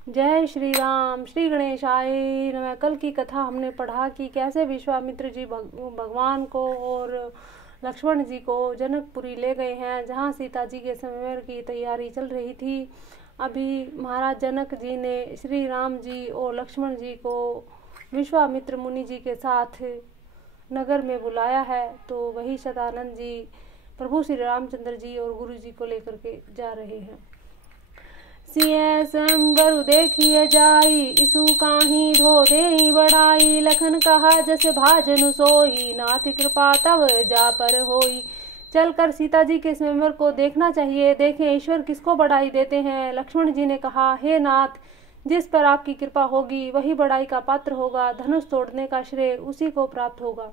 जय श्री राम। श्री गणेशाय नमः। कल की कथा हमने पढ़ा कि कैसे विश्वामित्र जी भगवान को और लक्ष्मण जी को जनकपुरी ले गए हैं, जहां सीता जी के स्वयंवर की तैयारी चल रही थी। अभी महाराज जनक जी ने श्री राम जी और लक्ष्मण जी को विश्वामित्र मुनि जी के साथ नगर में बुलाया है। तो वही शतानंद जी प्रभु श्री रामचंद्र जी और गुरु जी को लेकर के जा रहे हैं। सिय स्वयंवर देखिए जाई, इसु काही धो दे बड़ाई। लखन कहा जस भाजनु सोई, नाथ कृपा तव जा पर होई। चलकर सीता जी के स्वयंवर को देखना चाहिए, देखें ईश्वर किसको बड़ाई देते हैं। लक्ष्मण जी ने कहा, हे नाथ, जिस पर आपकी कृपा होगी वही बड़ाई का पात्र होगा। धनुष तोड़ने का श्रेय उसी को प्राप्त होगा।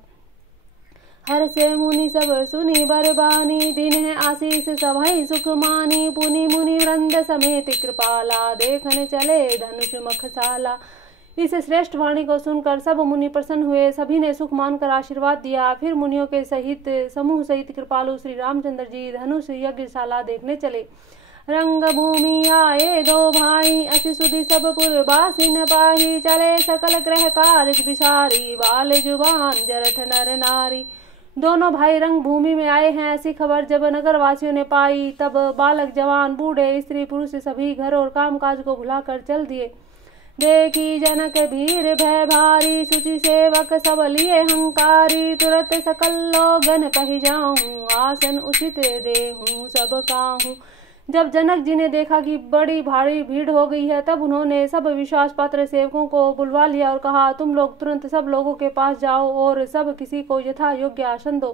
हर से मुनि सब सुनी बरबानी, दिन है आशीष सभई सुख मानी। पुनि मुनि वृंद समेत कृपाला, देखन चले धनुष मखसाला। इस श्रेष्ठ वाणी को सुनकर सब मुनि प्रसन्न हुए, सभी ने सुख मानकर आशीर्वाद दिया। फिर मुनियों के सहित समूह सहित कृपालु श्री रामचंद्र जी धनुष यज्ञशाला देखने चले। रंग भूमि आए दो भाई, असि सुधि सब पुरवासी न पाही। चले सकल ग्रह कार्य विसारी, बाल जुबान जरठ नर नारी। दोनों भाई रंग भूमि में आए हैं, ऐसी खबर जब नगर वासियों ने पाई, तब बालक जवान बूढ़े स्त्री पुरुष सभी घर और कामकाज को भुलाकर चल दिए। देखी जनक भीर भय भारी, सुचि सेवक सब लिए हंकारी। तुरत सकल लोगन कहि जाऊं, आसन उचित देहूं सब काहूं। जब जनक जी ने देखा कि बड़ी भारी भीड़ हो गई है, तब उन्होंने सब विश्वास पात्र सेवकों को बुलवा लिया और कहा, तुम लोग तुरंत सब लोगों के पास जाओ और सब किसी को यथा योग्य आसन दो।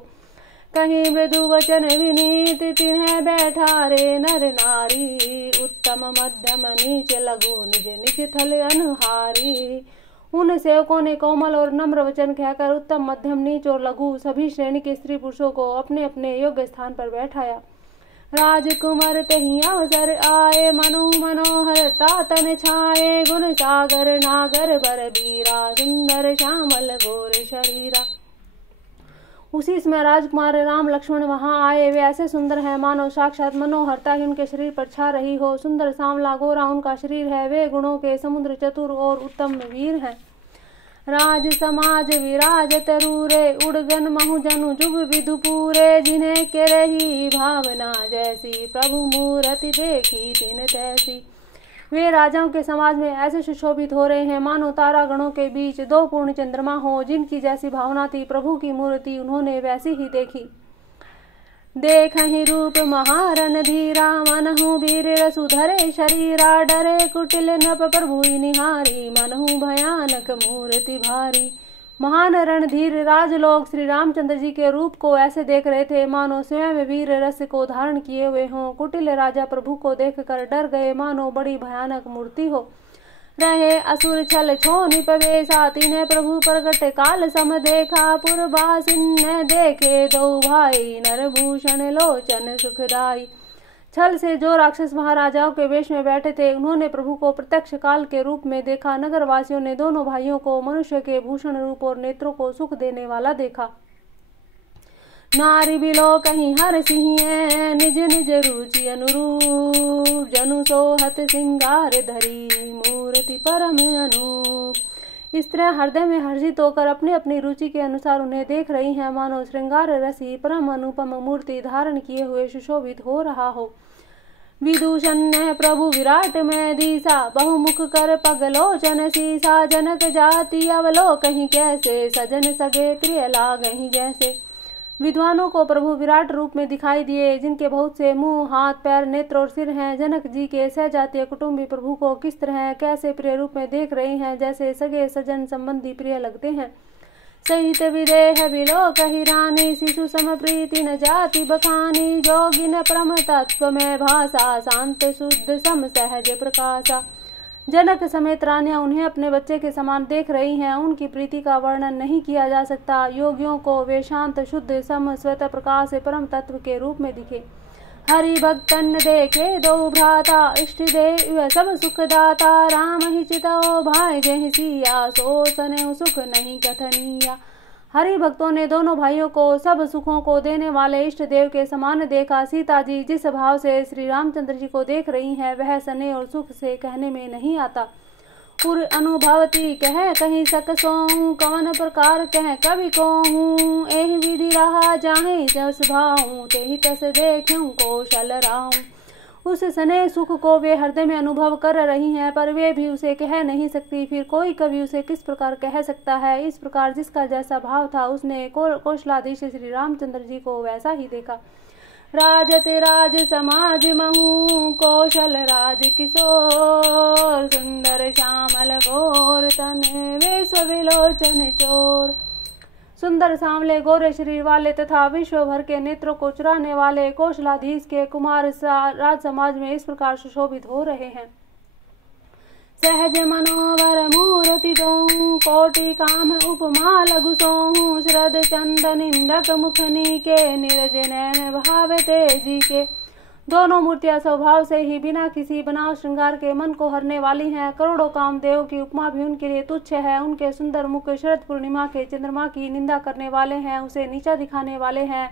कहीं मृदु वचन विनीत, तिन्हें बैठा रे नर नारी। उत्तम मध्यम नीच लघु, निज निज थल अनुहारी। उन सेवकों ने कोमल और नम्र वचन कहकर उत्तम मध्यम नीच और लघु सभी श्रेणी के स्त्री पुरुषों को अपने अपने योग्य स्थान पर बैठाया। राजकुमार तहि अवसर आए, मनु मनोहर तातन छाए। गुण सागर नागर बर बीरा, सुंदर श्यामल गोर शरीरा। उसी समय राजकुमार राम लक्ष्मण वहां आए। वे ऐसे सुंदर हैं मानो साक्षात मनोहरता ही उनके शरीर पर छा रही हो। सुंदर सांवला गोरा उनका शरीर है। वे गुणों के समुद्र चतुर और उत्तम वीर हैं। राज समाज विराजत रूरे, उड़गन महु जनु जुग विदु पूरे। जिन्हें के रही भावना जैसी, प्रभु मूरति देखी तिन तैसी। वे राजाओं के समाज में ऐसे सुशोभित हो रहे हैं मानो तारा गणों के बीच दो पूर्ण चंद्रमा हो। जिनकी जैसी भावना थी, प्रभु की मूर्ति उन्होंने वैसी ही देखी। देखहि रूप महारन धीरा, मनहु वीर रसुधरे शरीरा। डरे कुटिल नप प्रभु निहारी, मनहु भयानक मूर्ति भारी। महान रणधीर राजलोग श्री रामचंद्र जी के रूप को ऐसे देख रहे थे मानो स्वयं वीर रस को धारण किए हुए हों। कुटिल राजा प्रभु को देखकर डर गए मानो बड़ी भयानक मूर्ति हो। रहे असुर छल छो निपवेशा, तिन्हें प्रभु प्रगट काल सम देखा। पुरबासिन ने देखे दो भाई, नरभूषण लोचन सुखदाई। छल से जो राक्षस महाराजाओं के वेश में बैठे थे, उन्होंने प्रभु को प्रत्यक्ष काल के रूप में देखा। नगर वासियों ने दोनों भाइयों को मनुष्य के भूषण रूप और नेत्रों को सुख देने वाला देखा। नारी बिलो कहीं हर सिंह, निज निज रुचि अनुरूप। जनु सोहत सिंगार धरी, मूर्ति परम अनूप। स्त्रियां हृदय में हर्षित होकर अपनी अपनी रुचि के अनुसार उन्हें देख रही हैं मानो श्रृंगार रसी परम अनुपम मूर्ति धारण किए हुए सुशोभित हो रहा हो। विदूषण ने प्रभु विराट में दीसा, बहुमुख कर पगलोचन सीसा। जनक जाति अवलो कहीं कैसे, सजन सगे प्रिय लागहि जैसे। विद्वानों को प्रभु विराट रूप में दिखाई दिए, जिनके बहुत से मुंह हाथ पैर नेत्र और सिर हैं। जनक जी के सहजातीय कुटुंबी प्रभु को किस तरह कैसे प्रिय रूप में देख रहे हैं, जैसे सगे सजन संबंधी प्रिय लगते हैं। सहित विदेह बिलो कही रानी, शिशु सम प्रीति न जाति बखानी। जोगिन परम तत्व में भाषा, शांत शुद्ध सम सहज प्रकाशा। जनक समेत रानियां उन्हें अपने बच्चे के समान देख रही हैं। उनकी प्रीति का वर्णन नहीं किया जा सकता। योगियों को वे शांत शुद्ध सम श्वेत प्रकाश परम तत्व के रूप में दिखे। हरि भक्तन देखे दो भ्राता, इष्ट देव सब सुखदाता। राम ही चितो भाई जहि सिया, सो सने सुख नहीं कथनिया। हरि भक्तों ने दोनों भाइयों को सब सुखों को देने वाले इष्ट देव के समान देखा। सीता जी जिस भाव से श्री रामचंद्र जी को देख रही हैं वह स्नेह और सुख से कहने में नहीं आता। पुर अनुभवती कह कहीं सकसों, कवन प्रकार कह कवि को हूँ। एहि विधि रहा जाहे जस भाऊं, तेहि तस देखूं कौशल राऊं। उस स्नेह सुख को वे हृदय में अनुभव कर रही हैं, पर वे भी उसे कह नहीं सकती। फिर कोई कवि उसे किस प्रकार कह सकता है। इस प्रकार जिसका जैसा भाव था उसने कौशलाधीश श्री रामचंद्र जी को वैसा ही देखा। राजत राज समाज महू, कौशल राज किशोर। सुंदर श्यामल घोर तन, विश्व विलोचन चोर। सुंदर सांवले गोरे शरीर वाले तथा विश्व भर के नेत्रों को चुराने वाले कौशलाधीश के कुमार राज समाज में इस प्रकार सुशोभित हो रहे हैं। सहज मनोवर मूर्ति दोहूं, कोटि काम उपमा लघु सोहूं। श्रद्ध चंद निंदक मुखनी के, नीरज नैन भाव तेजी के। दोनों मूर्तियां स्वभाव से ही बिना किसी बनाव श्रृंगार के मन को हरने वाली हैं। करोड़ों कामदेव की उपमा भी उनके लिए तुच्छ है। उनके सुंदर मुख शरद पूर्णिमा के चंद्रमा की निंदा करने वाले हैं, उसे नीचा दिखाने वाले हैं,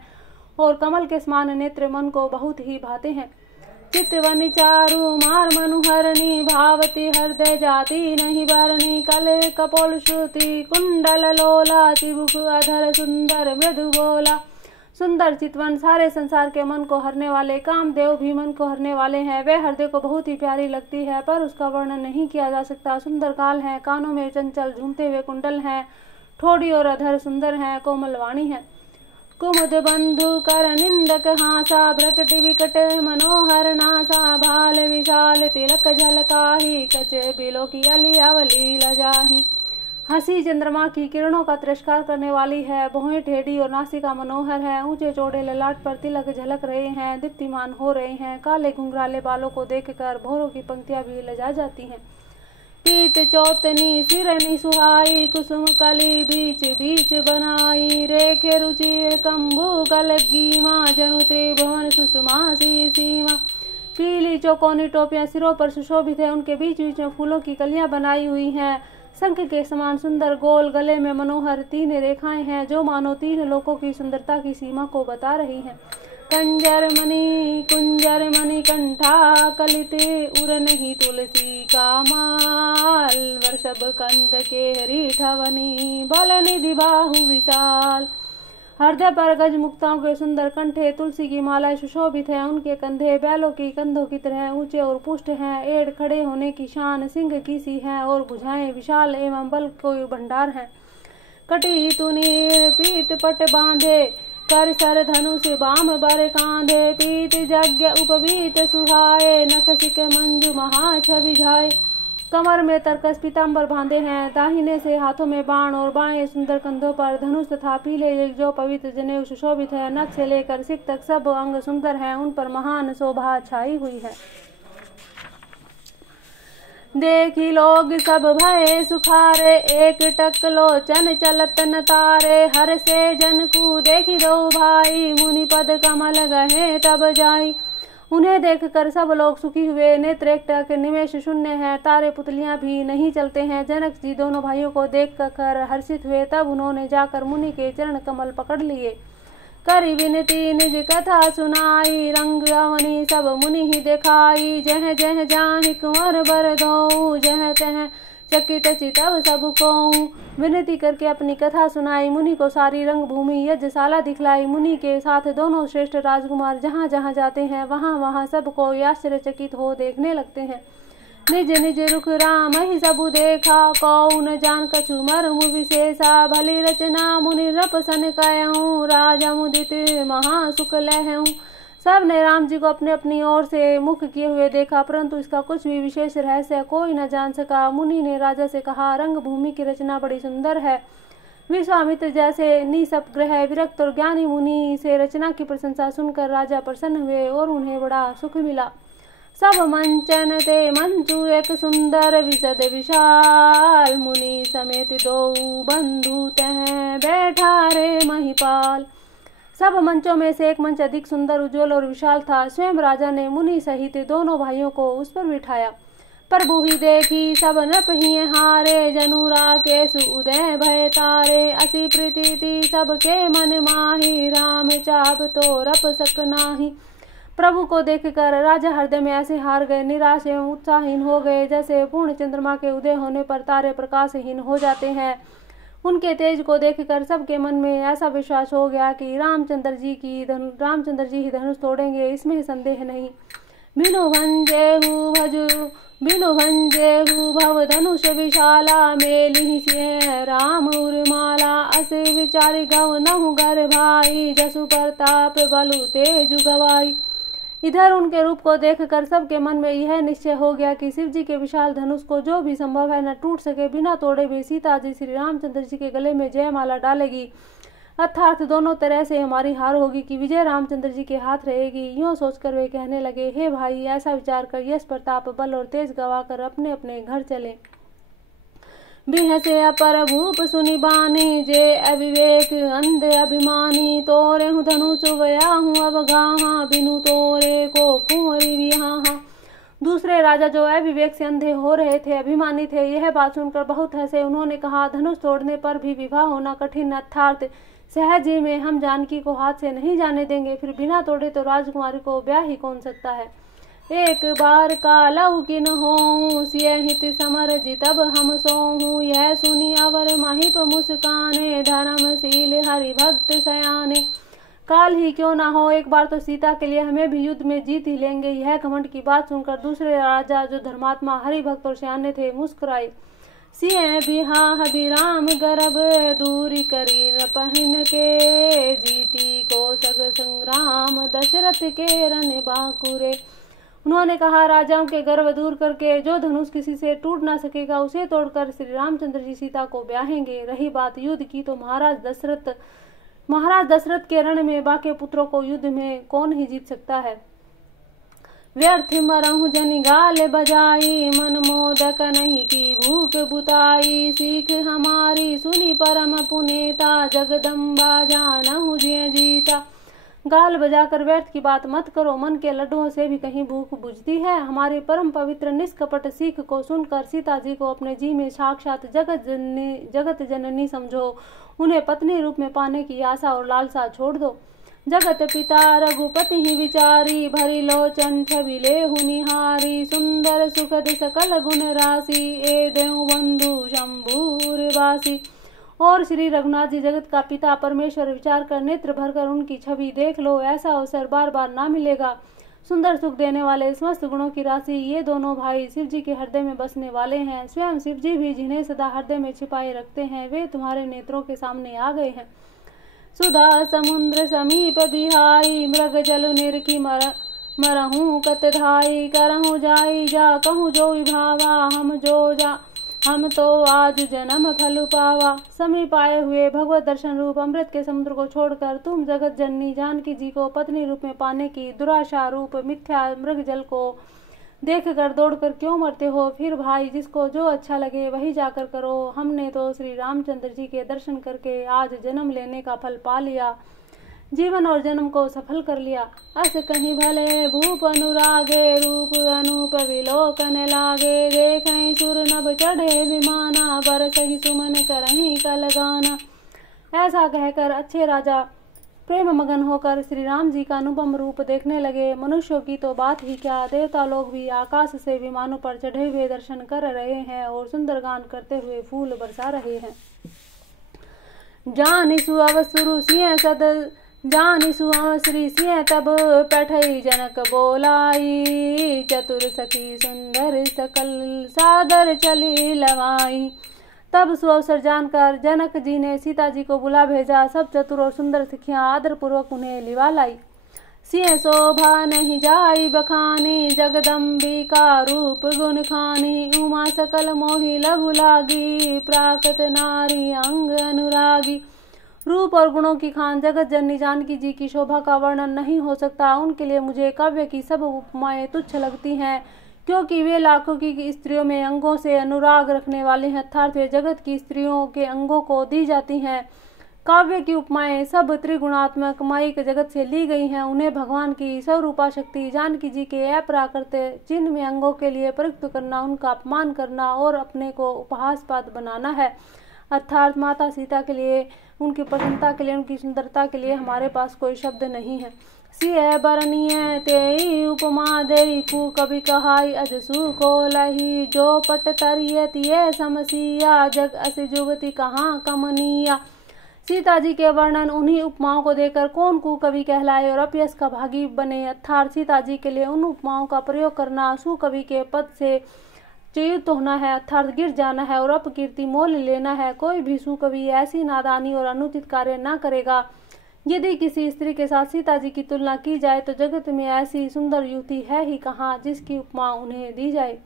और कमल के समान नेत्र मन को बहुत ही भाते हैं। चितवनी चारु मार मनुहरणी, भावती हृदय जाति नहीं बरणी। कल कपोल श्रुति कुंडल लोला, चिबुक अधर सुंदर मृदु बोला। सुंदर चितवन सारे संसार के मन को हरने वाले कामदेव भी मन को हरने वाले हैं। वे हृदय को बहुत ही प्यारी लगती है, पर उसका वर्णन नहीं किया जा सकता। सुंदर काल है, कानों में चंचल झूमते हुए कुंडल हैं, ठोड़ी और अधर सुंदर हैं, कोमल वाणी है। कुमुद बंधु कर निंदक हासा, भ्रकटि विकट मनोहर नासा। भाल विशाल तिलक झलकाही, कच बिलो की अली अवली लजाही। हंसी चंद्रमा की किरणों का तिरस्कार करने वाली है, भौहें टेढ़ी और नासिका मनोहर है। ऊंचे चौड़े ललाट पर तिलक झलक रहे हैं, दीप्तिमान हो रहे हैं। काले घुंघराले बालों को देखकर भौरों की पंक्तियां भी लजा जाती हैं। पीत चौतनी सिरनी सुहाई, कुसुम कली बीच बीच बनाई। रेखे रुचिर कंबू कलगीमा, जनु त्रिभुवन सुषमा सी सीमा। पीली चौकोनी टोपियां सिरों पर सुशोभित है, उनके बीच बीच में फूलों की कलियां बनाई हुई हैं। शंख के समान सुंदर गोल गले में मनोहर 3 रेखाएं हैं, जो मानो 3 लोकों की सुंदरता की सीमा को बता रही हैं। कुंजर मणि कंठा, कलिते उर नहीं तुलसी का माल। वर्षभ कंठ के हरीठवनी, बल निधि बाहु विशाल। हृदय पर गज मुक्ताओं के सुंदर कंठे तुलसी की मालाएं सुशोभित है। उनके कंधे बैलों की कंधों की तरह ऊंचे और पुष्ट हैं। एड़ खड़े होने की शान सिंह की सी है, और भुजाएं विशाल एवं बल को भंडार है। कटी तुनीर पीत पट बांधे, कर सर धनुष बाम बर कांधे। पीत यज्ञ उपवीत सुहाए, नखसिक मंजू महा छवि झाए। कमर में तरकस पीताम्बर बांधे हैं, दाहिने से हाथों में बाण और बाएं सुंदर कंधों पर धनुष तथा पीले जो पवित्र जनेऊ सुशोभित है। नख से लेकर सिर तक सब अंग सुंदर हैं, उन पर महान शोभा छाई हुई है। देखी लोग सब भये सुखारे, एक टक लोचन चलत न तारे। हर से जन को देखी दो भाई, मुनि पद कमल गहे तब जाई। उन्हें देखकर सब लोग सुखी हुए, नेत्र एकटक निमेष शून्य है, तारे पुतलियां भी नहीं चलते हैं। जनक जी दोनों भाइयों को देखकर हर्षित हुए, तब उन्होंने जाकर मुनि के चरण कमल पकड़ लिए। करी विनती निज कथा सुनाई, रंग अवनी सब मुनि ही दिखाई। जह जह जाहि कुंवर बर दो, जह तह चकित चितव सब को। विनती करके अपनी कथा सुनाई, मुनि को सारी रंग भूमि यज्ञशाला दिखलाई। मुनि के साथ दोनों श्रेष्ठ राजकुमार जहाँ जहाँ जाते हैं वहाँ वहाँ सबको आश्चर्यचकित हो देखने लगते हैं। निज निज रुख राम ही सबु देखा, कौ न जान कछु मर्म विशेषा। भली रचना मुनि रपसन कहूँ, राजा मुदित महा सुख लहूँ। सब ने राम जी को अपने अपनी ओर से मुख किए हुए देखा, परंतु इसका कुछ भी विशेष रहस्य कोई न जान सका। मुनि ने राजा से कहा, रंग भूमि की रचना बड़ी सुंदर है। विश्वामित्र जैसे निसपग्रह विरक्त और ज्ञानी मुनि से रचना की प्रशंसा सुनकर राजा प्रसन्न हुए और उन्हें बड़ा सुख मिला। सब मंचन ते मंचू एक सुंदर विशद विशाल, मुनि समेत दो बंधु तह बैठा रे महिपाल। सब मंचों में से एक मंच अधिक सुंदर, उज्ज्वल और विशाल था। स्वयं राजा ने मुनि सहित दोनों भाइयों को उस पर बिठाया। प्रभु ही देखी सब नृप ही हारे, जनुरा के उदय भय तारे, असी प्रीति सबके मन माही, राम चाप तो रप सक नाही। प्रभु को देखकर राजा हृदय में ऐसे हार गए, निराश एवं उत्साहहीन हो गए, जैसे पूर्ण चंद्रमा के उदय होने पर तारे प्रकाशहीन हो जाते हैं। उनके तेज को देखकर सबके मन में ऐसा विश्वास हो गया कि रामचंद्र जी ही धनुष तोड़ेंगे, इसमें संदेह नहीं। बिनु भंजेहु भव धनुष विशाला, मेलिहि सिंह राम उर्माला, असे विचारि गव नहु घर भाई, जसु प्रताप बलु तेजु गवाई। इधर उनके रूप को देखकर सबके मन में यह निश्चय हो गया कि शिव जी के विशाल धनुष को जो भी संभव है न टूट सके, बिना तोड़े भी सीता जी श्री रामचंद्र जी के गले में जयमाला डालेगी, अर्थात दोनों तरह से हमारी हार होगी कि विजय रामचंद्र जी के हाथ रहेगी। यूं सोचकर वे कहने लगे, हे भाई, ऐसा विचार कर यश प्रताप बल और तेज गवाकर अपने अपने घर चले। बिहसे अपर भूप सुनि बानी, जे अविवेक अंध अभिमानी, तोरे हूँ धनुष वया हूँ अब गाहा, बिनु तोरे को कुंवरी विहाहा। दूसरे राजा जो अविवेक से अंधे हो रहे थे, अभिमानी थे, यह बात सुनकर बहुत हंसे। उन्होंने कहा, धनुष तोड़ने पर भी विवाह होना कठिन, अर्थात सहज ही में हम जानकी को हाथ से नहीं जाने देंगे, फिर बिना तोड़े तो राजकुमारी को ब्याह ही कौन सकता है। एक बार का लौकिन होऊं, सिय हित समर जितब हम सोहूं, यह सुनी अवर महिप मुस्काने, धर्मशील हरि भक्त सयाने। काल ही क्यों ना हो, एक बार तो सीता के लिए हमें भी युद्ध में जीत ही लेंगे। यह घमंड की बात सुनकर दूसरे राजा जो धर्मात्मा हरि भक्त और सयाने थे, मुस्कुराए। सिंह बिहाह बिराम गर्भ, दूरी करी न पहन के, जीती को सग संग्राम, दशरथ के रन बाकुरे। उन्होंने कहा, राजाओं के गर्व दूर करके जो धनुष किसी से टूट ना सकेगा, उसे तोड़कर श्री रामचंद्र जी सीता को ब्याहेंगे। रही बात युद्ध की, तो महाराज दशरथ के रण में बाके पुत्रों को युद्ध में कौन ही जीत सकता है। व्यर्थ मरहु जनि गाल बजाई, मन मोदक नहीं की भूख बुताई, सीख हमारी सुनी परम पुनेता, जगदम्बा जानहु जिय जीता। गाल बजाकर व्यर्थ की बात मत करो, मन के लड्डुओं से भी कहीं भूख बुझती है। हमारे परम पवित्र निष्कपट सीख को सुनकर सीता जी को अपने जी में साक्षात जगत जननी समझो, उन्हें पत्नी रूप में पाने की आशा और लालसा छोड़ दो। जगत पिता रघुपति ही विचारी, भरी लोचन छवि लेहु निहारी, सुंदर सुखद सकल गुण राशि, ए देव बंधु शंभूर वासी। और श्री रघुनाथ जी जगत का पिता परमेश्वर विचार कर नेत्र भरकर उनकी छवि देख लो, ऐसा अवसर बार बार ना मिलेगा। सुंदर सुख देने वाले समस्त गुणों की राशि ये दोनों भाई शिव जी के हृदय में बसने वाले हैं। स्वयं शिव जी भी जिन्हें सदा हृदय में छिपाए रखते हैं, वे तुम्हारे नेत्रों के सामने आ गए हैं। सुधा समुद्र समीप बिहाई, मृग जल निरखी मरहूं कत धाई, करहूं जाई जा कहूं जो विभावा, हम तो आज जन्म फल पावा। समीप आए हुए भगवत दर्शन रूप अमृत के समुद्र को छोड़कर तुम जगत जननी जानकी जी को पत्नी रूप में पाने की दुराशा रूप मिथ्या मृग जल को देखकर दौड़कर क्यों मरते हो। फिर भाई, जिसको जो अच्छा लगे वही जाकर करो। हमने तो श्री रामचंद्र जी के दर्शन करके आज जन्म लेने का फल पा लिया, जीवन और जन्म को सफल कर लिया। अस कहीं भले भूप अनुरागे, रूप अनूप विलोकन लागे, देखहीं सुर नभ चढ़े विमाना, बरसहि सुमन करहीं कलगाना। ऐसा कहकर अच्छे राजा प्रेम मगन होकर श्री राम जी का अनुपम रूप देखने लगे। मनुष्यों की तो बात ही क्या, देवता लोग भी आकाश से विमानों पर चढ़े हुए दर्शन कर रहे हैं और सुंदर गान करते हुए फूल बरसा रहे हैं। जानिसु अवसुरु सिंह सद जानिसु श्री सिंह तब पैठई जनक बोलाई, चतुर सखी सुंदर सकल सादर चली लवाई। तब सुअवसर जानकर जनक जी ने सीता जी को बुला भेजा। सब चतुर और सुंदर सखियां आदर पूर्वक उन्हें लिवा लाई। सिंह शोभा नहीं जाई बखानी, जगदम्बिका रूप गुण खानी, उमा सकल मोहि लघु लागी, प्राकृत नारी अंग अनुरागी। रूप और गुणों की खान जगत जननी जानकी जी की शोभा का वर्णन नहीं हो सकता। उनके लिए मुझे काव्य की सब उपमाएं तुच्छ लगती हैं, क्योंकि वे लाखों की स्त्रियों में अंगों से अनुराग रखने वाली हैं, अर्थात वे जगत की स्त्रियों के अंगों को दी जाती हैं। काव्य की उपमाएं सब त्रिगुणात्मक माइक जगत से ली गई हैं। उन्हें भगवान की स्वरूपा शक्ति जानकी जी के अप्राकृत चिन्ह में अंगों के लिए प्रयुक्त करना, उनका अपमान करना और अपने को उपहासपात बनाना है। अर्थात माता सीता के लिए, उनकी प्रसन्नता के लिए, उनकी सुंदरता के लिए हमारे पास कोई शब्द नहीं है। सिय बरनीय तेई उपमा देई कु कभी कहाई अजसु को लही, जो पट तरियत ये समसिया जग अस जुगति कहाँ कमनिया। सीता जी के वर्णन उन्हीं उपमाओं को देकर कौन कु कवि कहलाए और अपयश का भागी बने। अर्थात सीता जी के लिए उन उपमाओं का प्रयोग करना सुकवि के पद से च्युत होना है, अर्थात गिर जाना है और अपकीर्ति मोल लेना है। कोई भी सुकवि ऐसी नादानी और अनुचित कार्य न करेगा। यदि किसी स्त्री के साथ सीता जी की तुलना की जाए तो जगत में ऐसी सुंदर युवती है ही कहाँ जिसकी उपमा उन्हें दी जाए।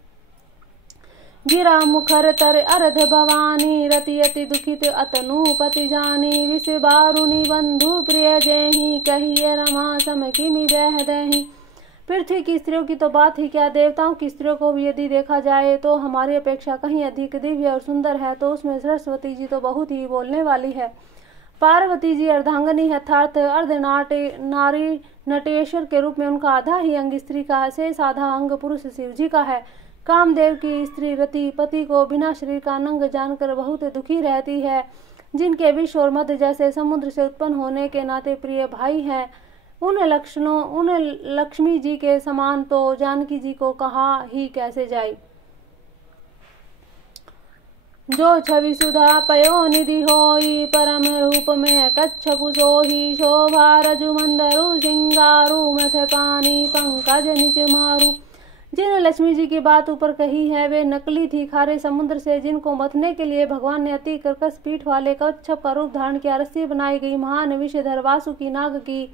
गिरा मुखर तर अर्ध भवानी रतियति दुखित अतनु पति जानी, विष बारुणी बंधु प्रिय जेहि कहिए रमा सम किमि बह दही। पृथ्वी की स्त्रियों की तो बात ही क्या, देवताओं की स्त्रियों को भी यदि देखा जाए तो हमारी अपेक्षा कहीं अधिक दिव्य और सुंदर है, तो उसमें सरस्वती जी तो बहुत ही बोलने वाली है। पार्वती जी अर्धांगनी अर्थात अर्ध नारी नटेश्वर के रूप में उनका आधा ही अंग स्त्री का है, शेष आधा अंग पुरुष शिव जी का है। कामदेव की स्त्री रति पति को बिना शरीर का नंग जानकर बहुत दुखी रहती है, जिनके विष और मध्य जैसे समुद्र से उत्पन्न होने के नाते प्रिय भाई हैं। उन लक्ष्मी जी के समान तो जानकी जी को कहा ही कैसे जाए। जो छवि सुधा पयो निधि होई, परम रूप में कच्छपु सोही, शोभा रजु मंदरु सिंगारु मथ पानी पंकज निच मारू। जिन लक्ष्मी जी की बात ऊपर कही है वे नकली थी, खारे समुद्र से, जिनको मथने के लिए भगवान ने अति कर्कश पीठ वाले कच्छप का रूप धारण किया। रस्सी बनाई गई महान विषधर वासुकी नाग की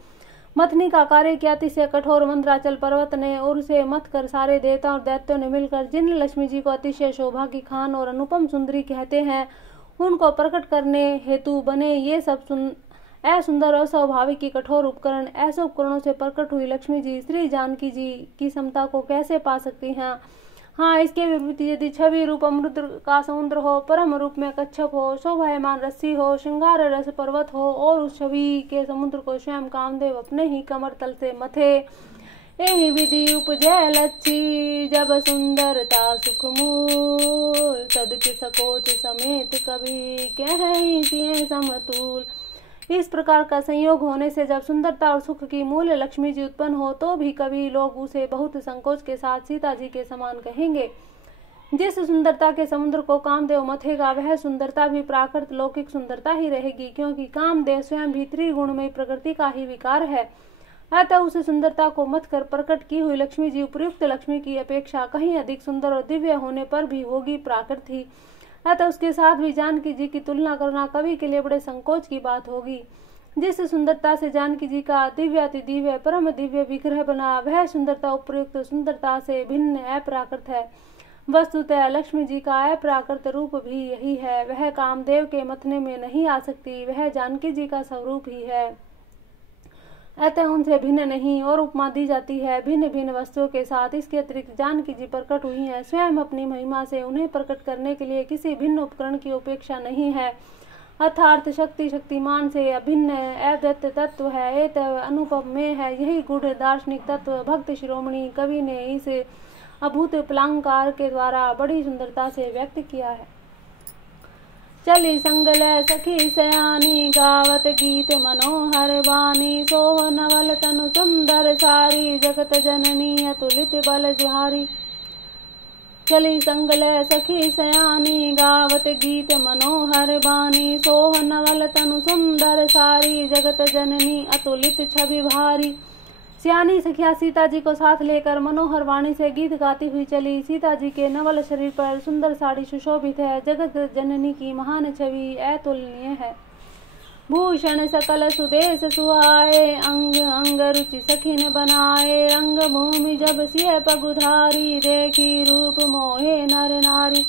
मथनी का कार्य किया। अतिशय कठोर मंद्राचल पर्वत ने और उसे मथ कर सारे देवता और दैत्यों ने मिलकर जिन लक्ष्मी जी को अतिशय शोभा की खान और अनुपम सुंदरी कहते हैं, उनको प्रकट करने हेतु बने ये सब असुंदर अस्वाभाविक की कठोर उपकरण। ऐसे उपकरणों से प्रकट हुई लक्ष्मी जी श्री जानकी जी की समता को कैसे पा सकती हैं। हाँ, इसके विपरीत यदि छवि रूप अमृत का समुद्र हो, परम रूप में कच्छप हो, शोभायमान रस्सी हो, श्रृंगार रस पर्वत हो और उस छवि के समुद्र को स्वयं कामदेव अपने ही कमर तल से मथे, एहि विधि उपजय लच्छी जब सुंदरता सुखमूल, तदपि सकोच समेत कभी कहीं सिए समतूल। इस प्रकार का संयोग होने से जब सुंदरता और सुख की मूल लक्ष्मी जी उत्पन्न हो तो भी कभी लोग उसे बहुत संकोच के साथ सीता जी के समान कहेंगे। जिस सुंदरता के समुद्र को कामदेव मथेगा वह सुंदरता भी प्राकृत लौकिक सुंदरता ही रहेगी, क्योंकि कामदेव स्वयं भी त्रिगुणमयी प्रकृति का ही विकार है। अतः उस सुंदरता को मथ कर प्रकट की हुई लक्ष्मी जी उपयुक्त लक्ष्मी की अपेक्षा कहीं अधिक सुंदर और दिव्य होने पर भी होगी प्राकृत ही। अतः उसके साथ भी जानकी जी की तुलना करना कवि के लिए बड़े संकोच की बात होगी। जिस सुंदरता से जानकी जी का दिव्याति दिव्य परम दिव्य विग्रह बना, वह सुंदरता उपयुक्त सुंदरता से भिन्न अप्राकृत है। वस्तुतः लक्ष्मी जी का अप्राकृत रूप भी यही है, वह कामदेव के मथने में नहीं आ सकती, वह जानकी जी का स्वरूप ही है। अतः उनसे भिन्न नहीं और उपमा दी जाती है भिन्न भिन्न वस्तुओं के साथ। इसके अतिरिक्त जानकी जी प्रकट हुई हैं, स्वयं अपनी महिमा से उन्हें प्रकट करने के लिए किसी भिन्न उपकरण की अपेक्षा नहीं है। अर्थात शक्ति शक्तिमान से अभिन्न अद्वैत तत्व है, एक अनुपम में है। यही गूढ़ दार्शनिक तत्व भक्त शिरोमणि कवि ने इस अभूत अलंकार के द्वारा बड़ी सुंदरता से व्यक्त किया है। चली संगल सखी सयानी गावत गीत मनोहर बानी, सोह नवल तनु सुंदर सारी जगत जननी अतुलित बल ज्वारी। चली संगल सखी सयानी गावत गीत मनोहर बानी, सोह नवल तनु सुंदर सारी जगत जननी अतुलित छवि भारी। सियानी सखिया सीता जी को साथ लेकर मनोहर वाणी से गीत गाती हुई चली। सीता जी के नवल शरीर पर सुंदर साड़ी सुशोभित है, जगत जननी की महान छवि अतुलनीय है। भूषण सकल सुदेश सुहाए, अंग अंग रुचि सखिन बनाए, रंग भूमि जब सिय पगुधारी, देखी रूप मोहे नर नारी।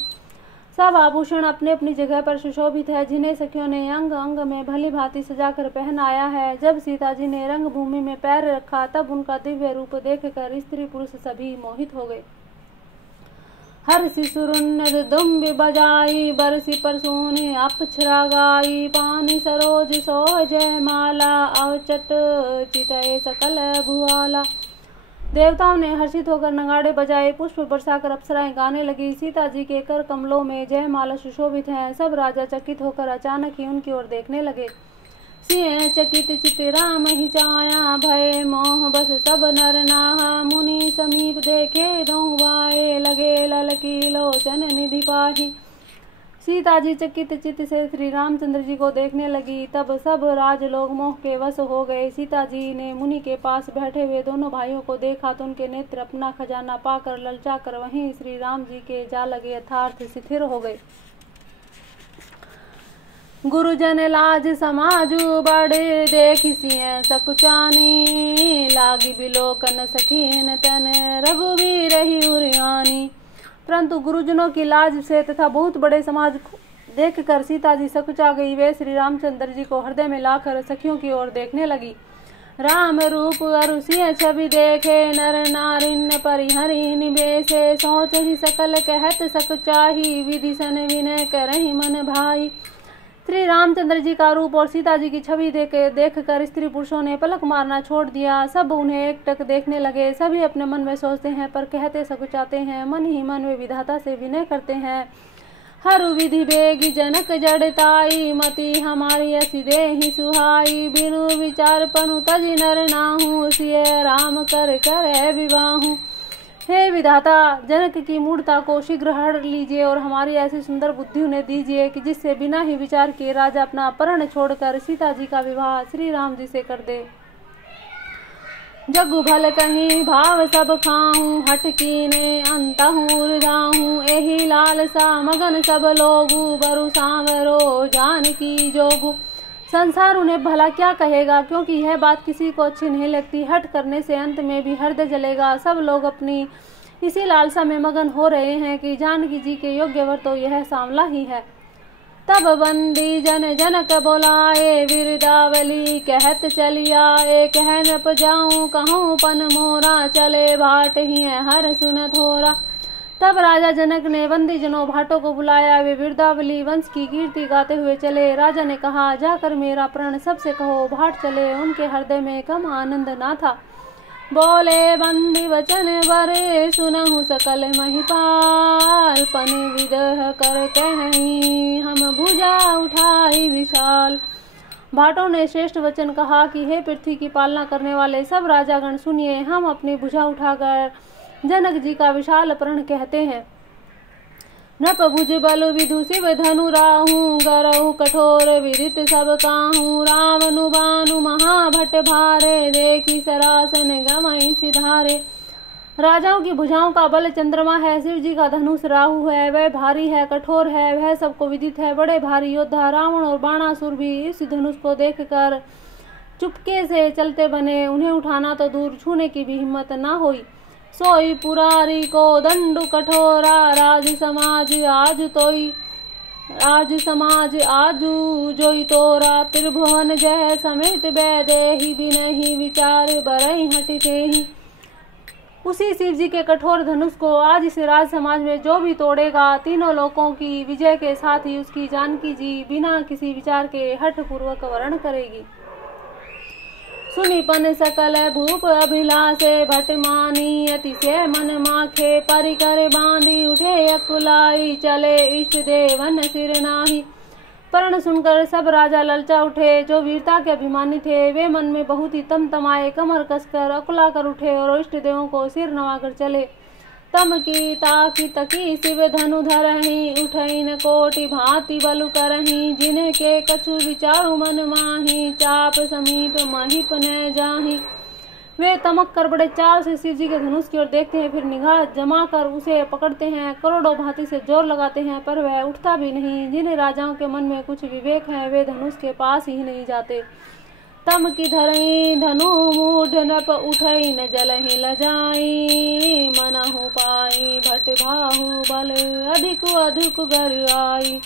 सब आभूषण अपने अपनी जगह पर सुशोभित है, जिन्हें सखियों ने अंग अंग में भली भांति सजाकर पहनाया है। जब सीता जी ने रंग भूमि में पैर रखा तब उनका दिव्य रूप देखकर स्त्री पुरुष सभी मोहित हो गए। हर शिशुरुन्नद दुम्बि बजाई, बरसी परसूनि अप्सरा गाई, पानी सरोज सो जय माला, अवचट चितय सकल भुआला। देवताओं ने हर्षित होकर नगाड़े बजाए, पुष्प बरसाकर अप्सराएं गाने लगी। सीता जी के कर कमलों में जयमाला सुशोभित है। सब राजा चकित होकर अचानक ही उनकी ओर देखने लगे। सिंह चकित चित राम ही चाया, भय मोह बस सब नर नाहा, मुनि समीप देखे दों बाए, लगे ललकी लोचन निधि पाही। सीता जी चकित चित्त से श्री रामचंद्र जी को देखने लगी। तब सब राजलोग मोह के वश हो गए। सीता जी ने मुनि के पास बैठे हुए दोनों भाइयों को देखा तो उनके नेत्र अपना खजाना पाकर ललचा कर वहीं श्री राम जी के जा लगे यथार्थ स्थिर हो गए। गुरुजन लाज समाजु बड़े, देखी सिंह सकुचानी, लागी बिलोकन सखीन तन, रघुवीर ही उरियानी। परंतु गुरुजनों की लाज से तथा बहुत बड़े समाज को देखकर सीता जी सकुचा गई। वे श्री रामचंद्र जी को हृदय में लाकर सखियों की ओर देखने लगी। राम रूप अरु सिंह छवि देखे, नर नारिन परिहरि निवेशे, सोच ही सकल कहत सकुचाही, विधि सन विनय करहि मन भाई। श्री रामचंद्र जी का रूप और सीता जी की छवि देखकर स्त्री पुरुषों ने पलक मारना छोड़ दिया। सब उन्हें एकटक देखने लगे। सभी अपने मन में सोचते हैं पर कहते सकुचाते हैं। मन ही मन वे विधाता से विनय करते हैं। हरु विधि बेगी जनक जड़ताई, मति हमारी असी देहि सुहाई, बिनु विचार पनु तजि नर नाहू, सिय राम कर कर विवाहू। हे विधाता, जनक की मूढ़ता को शीघ्र हर लीजिए और हमारी ऐसी सुंदर बुद्धि उन्हें दीजिए कि जिससे बिना ही विचार किए राजा अपना परण छोड़कर सीता जी का विवाह श्री राम जी से कर दे। जगु भल कहीं भाव सब खाऊं, हट कीने अंतहूँ हृदाहूँ, एही लालसा मगन सब लोगू, बरु सांवरो जानकी जोगू। संसार उन्हें भला क्या कहेगा, क्योंकि यह बात किसी को अच्छी नहीं लगती। हट करने से अंत में भी हृदय जलेगा। सब लोग अपनी इसी लालसा में मगन हो रहे हैं कि जानकी जी के योग्य वर तो यह सांवला ही है। तब बंदी जन जनक बोलाए, विरदावली कहत चलिया, कह नप जाऊं कहूँ पन मोरा, चले भाट ही है हर सुनत होरा। तब राजा जनक ने बंदी जनों भाटों को बुलाया। वे विरदावली वंश की कीर्ति गाते हुए चले। राजा ने कहा, जाकर मेरा प्रण सबसे कहो, भाट चले। उनके हृदय में कम आनंद ना था। बोले बंदी वचन बरे, सुनहु सकल महिपाल, पन विदह कर कहीं, हम भुजा उठाई विशाल। भाटों ने श्रेष्ठ वचन कहा कि हे पृथ्वी की पालना करने वाले सब राजागण सुनिए, हम अपनी भुजा उठाकर जनक जी का विशाल प्रण कहते हैं। नप भुज बल विधु शिव धनु राहू, गरहु कठोर विदित सब काहू, रावनु बानु महाभट भारे, देखी सरासन गमई सिधारे। राजाओं की भुजाओं का बल चंद्रमा है, शिव जी का धनुष राहु है, वह भारी है, कठोर है, वह सबको विदित है। बड़े भारी योद्धा रावण और बाणासुर भी इस धनुष को देखकर चुपके से चलते बने। उन्हें उठाना तो दूर, छूने की भी हिम्मत न हुई। सोई पुरारी को दंडु कठोरा, राज समाज आजू जोई तोरा, त्रिभुवन जय समेत बैदेही, बिनहि विचार बरई हटिते ही। उसी शिव जी के कठोर धनुष को आज इस राज समाज में जो भी तोड़ेगा, तीनों लोकों की विजय के साथ ही उसकी जानकी जी बिना किसी विचार के हठ पूर्वक वर्ण करेगी। सुनिपन सकल भूप अभिलाषे, भट मानी अतिशय मन माखे, परिकर बांधी उठे अकुलाई, चले इष्ट देवन सिर नाही। पर्ण सुनकर सब राजा ललचा उठे। जो वीरता के अभिमानी थे वे मन में बहुत ही तमतमाए, कमर कसकर अकुला कर उठे और इष्ट देवों को सिर नवाकर चले। तम की ताकी तकी शिव धनु धरही, उठई न कोटि भांति बलु करही, जिनके कछु विचारु मन माही, चाप समीप महिप न जाही। वे तमक कर बड़े चाव से शिव जी के धनुष की ओर देखते हैं, फिर निगाह जमा कर उसे पकड़ते हैं, करोड़ों भांति से जोर लगाते हैं, पर वह उठता भी नहीं। जिन राजाओं के मन में कुछ विवेक है वे धनुष के पास ही नहीं जाते। तम की धरई धनु मूढ़ नप, उठई न जलहि लजाई, मनहु पाई भट भाहु बल, अधिक अधिक गर आई।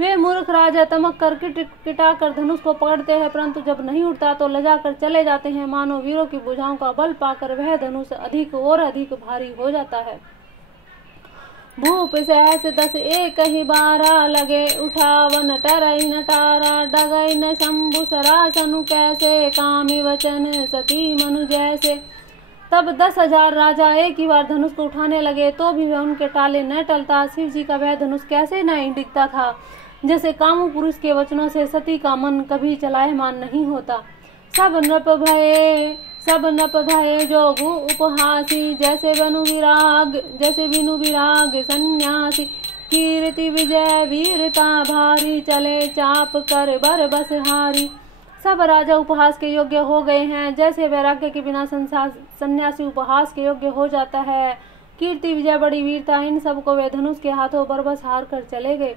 वे मूर्ख राजा तमक कर किटा कर धनुष को पकड़ते हैं, परंतु जब नहीं उठता तो लजा कर चले जाते हैं। मानो वीरों की भुजाओं का बल पाकर वह धनुष अधिक और अधिक भारी हो जाता है। भूप सहस 10 एक ही 12 लगे उठावन टरई नटारा डगई न शंभु सरासनु कैसे कामी वचन सती मनु जैसे। तब 10,000 राजा एक ही बार धनुष को उठाने लगे तो भी वह उनके टाले न टलता। शिव जी का वह धनुष कैसे न डिगता था, जैसे कामु पुरुष के वचनों से सती का मन कभी चलायमान नहीं होता। सब नप भये जोगु उपहासी जैसे बिनु विराग सन्यासी। कीर्ति विजय वीरता भारी चले चाप कर बर बस हारी। सब राजा उपहास के योग्य हो गए हैं, जैसे वैराग्य के बिना सन्यासी उपहास के योग्य हो जाता है। कीर्ति विजय बड़ी वीरता, इन सब को वे धनुष के हाथों बरबस हार कर चले गए।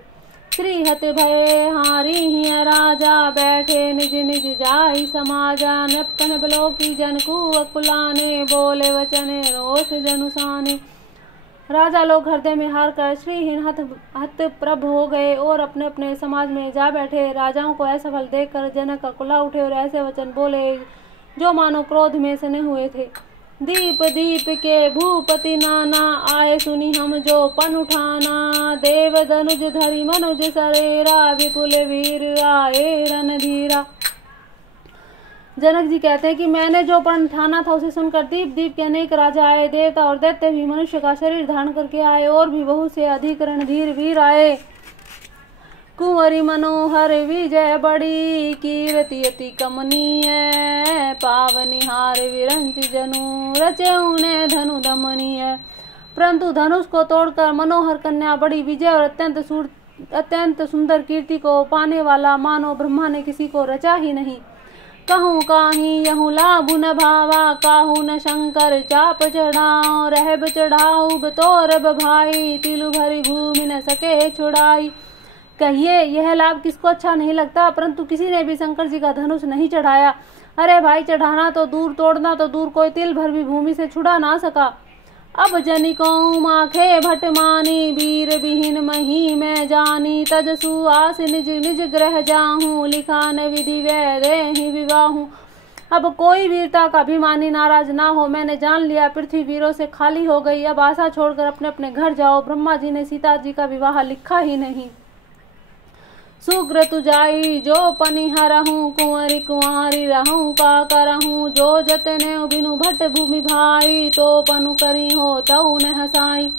श्री हत भय हारी हिय राजा बैठे निज निज जाई समाजा। नपन बलो की जन को अकुलाने बोले वचने रोष जनुसाने। राजा लोग हृदय में हार कर श्रीहीन हत प्रभ हो गए और अपने अपने समाज में जा बैठे। राजाओं को असफल देखकर जनक अकुला उठे और ऐसे वचन बोले जो मानो क्रोध में सने हुए थे। दीप के भूपति नाना आए सुनी हम जो पन उठाना। देव धनुज धरि मनुज सरेरा विपुल वीर आए रणधीरा। जनक जी कहते हैं कि मैंने जो पन ठाना था उसे सुनकर दीप के अनेक राजा आए। देवता और दैत्य भी मनुष्य का शरीर धारण करके आए और भी बहुत से अधिक रणधीर वीर आए। कुंवरी मनोहर विजय बड़ी कीर्ति अति कमनीय। पावनिहार विरंच जनु रचे उन्हें धनु दमनीय। परंतु धनुष को तोड़कर मनोहर कन्या बड़ी विजय और अत्यंत सुंदर कीर्ति को पाने वाला मानो ब्रह्मा ने किसी को रचा ही नहीं। कहूँ काही यहूँ लाभु न भावा काहू न शंकर चाप चढ़ाओ। रहब चढ़ाऊ बतौरब भाई तिलु भरी भूमि न सके छुड़ाई। कहिए यह लाभ किसको अच्छा नहीं लगता, परंतु किसी ने भी शंकर जी का धनुष नहीं चढ़ाया। अरे भाई, चढ़ाना तो दूर तोड़ना तो दूर, कोई तिल भर भी भूमि से छुड़ा ना सका। अब जनिकों माखे भट मानी वीर विहीन मही में जानी। तजसु आस निज निज ग्रह जाहूं लिखा न विधि वैदेहि विवाहूं। अब कोई वीरता का अभिमानी नाराज ना हो, मैंने जान लिया पृथ्वी वीरों से खाली हो गई। अब आशा छोड़कर अपने अपने घर जाओ। ब्रह्मा जी ने सीता जी का विवाह लिखा ही नहीं। सुग्र तुजाई जो पनिहरहूँ कुंवरी कुंवारी रहूँ का करहूँ। जो जतने बिनु भट भूमि भाई तो पनु करी हो तऊ न हसाई।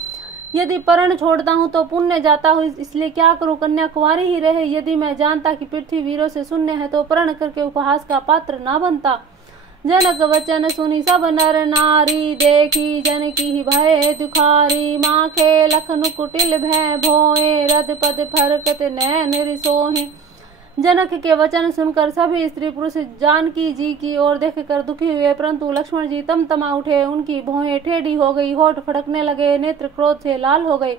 यदि परण छोड़ता हूँ तो पुण्य जाता हूँ, इसलिए क्या करूँ, कन्या कुंवारी ही रहे। यदि मैं जानता कि पृथ्वी वीरों से शून्य है तो परण करके उपहास का पात्र ना बनता। जनक वचन सुनी सब नर नारी देखी जन की भय दुखारी। माखे लखनु कुटिल भय भोए रद पद फरकत नैन रिसोहे। जनक के वचन सुनकर सभी स्त्री पुरुष जानकी जी की ओर देखकर दुखी हुए, परंतु लक्ष्मण जी तमा उठे। उनकी भौहें टेढ़ी हो गई, होठ फड़कने लगे, नेत्र क्रोध से लाल हो गए।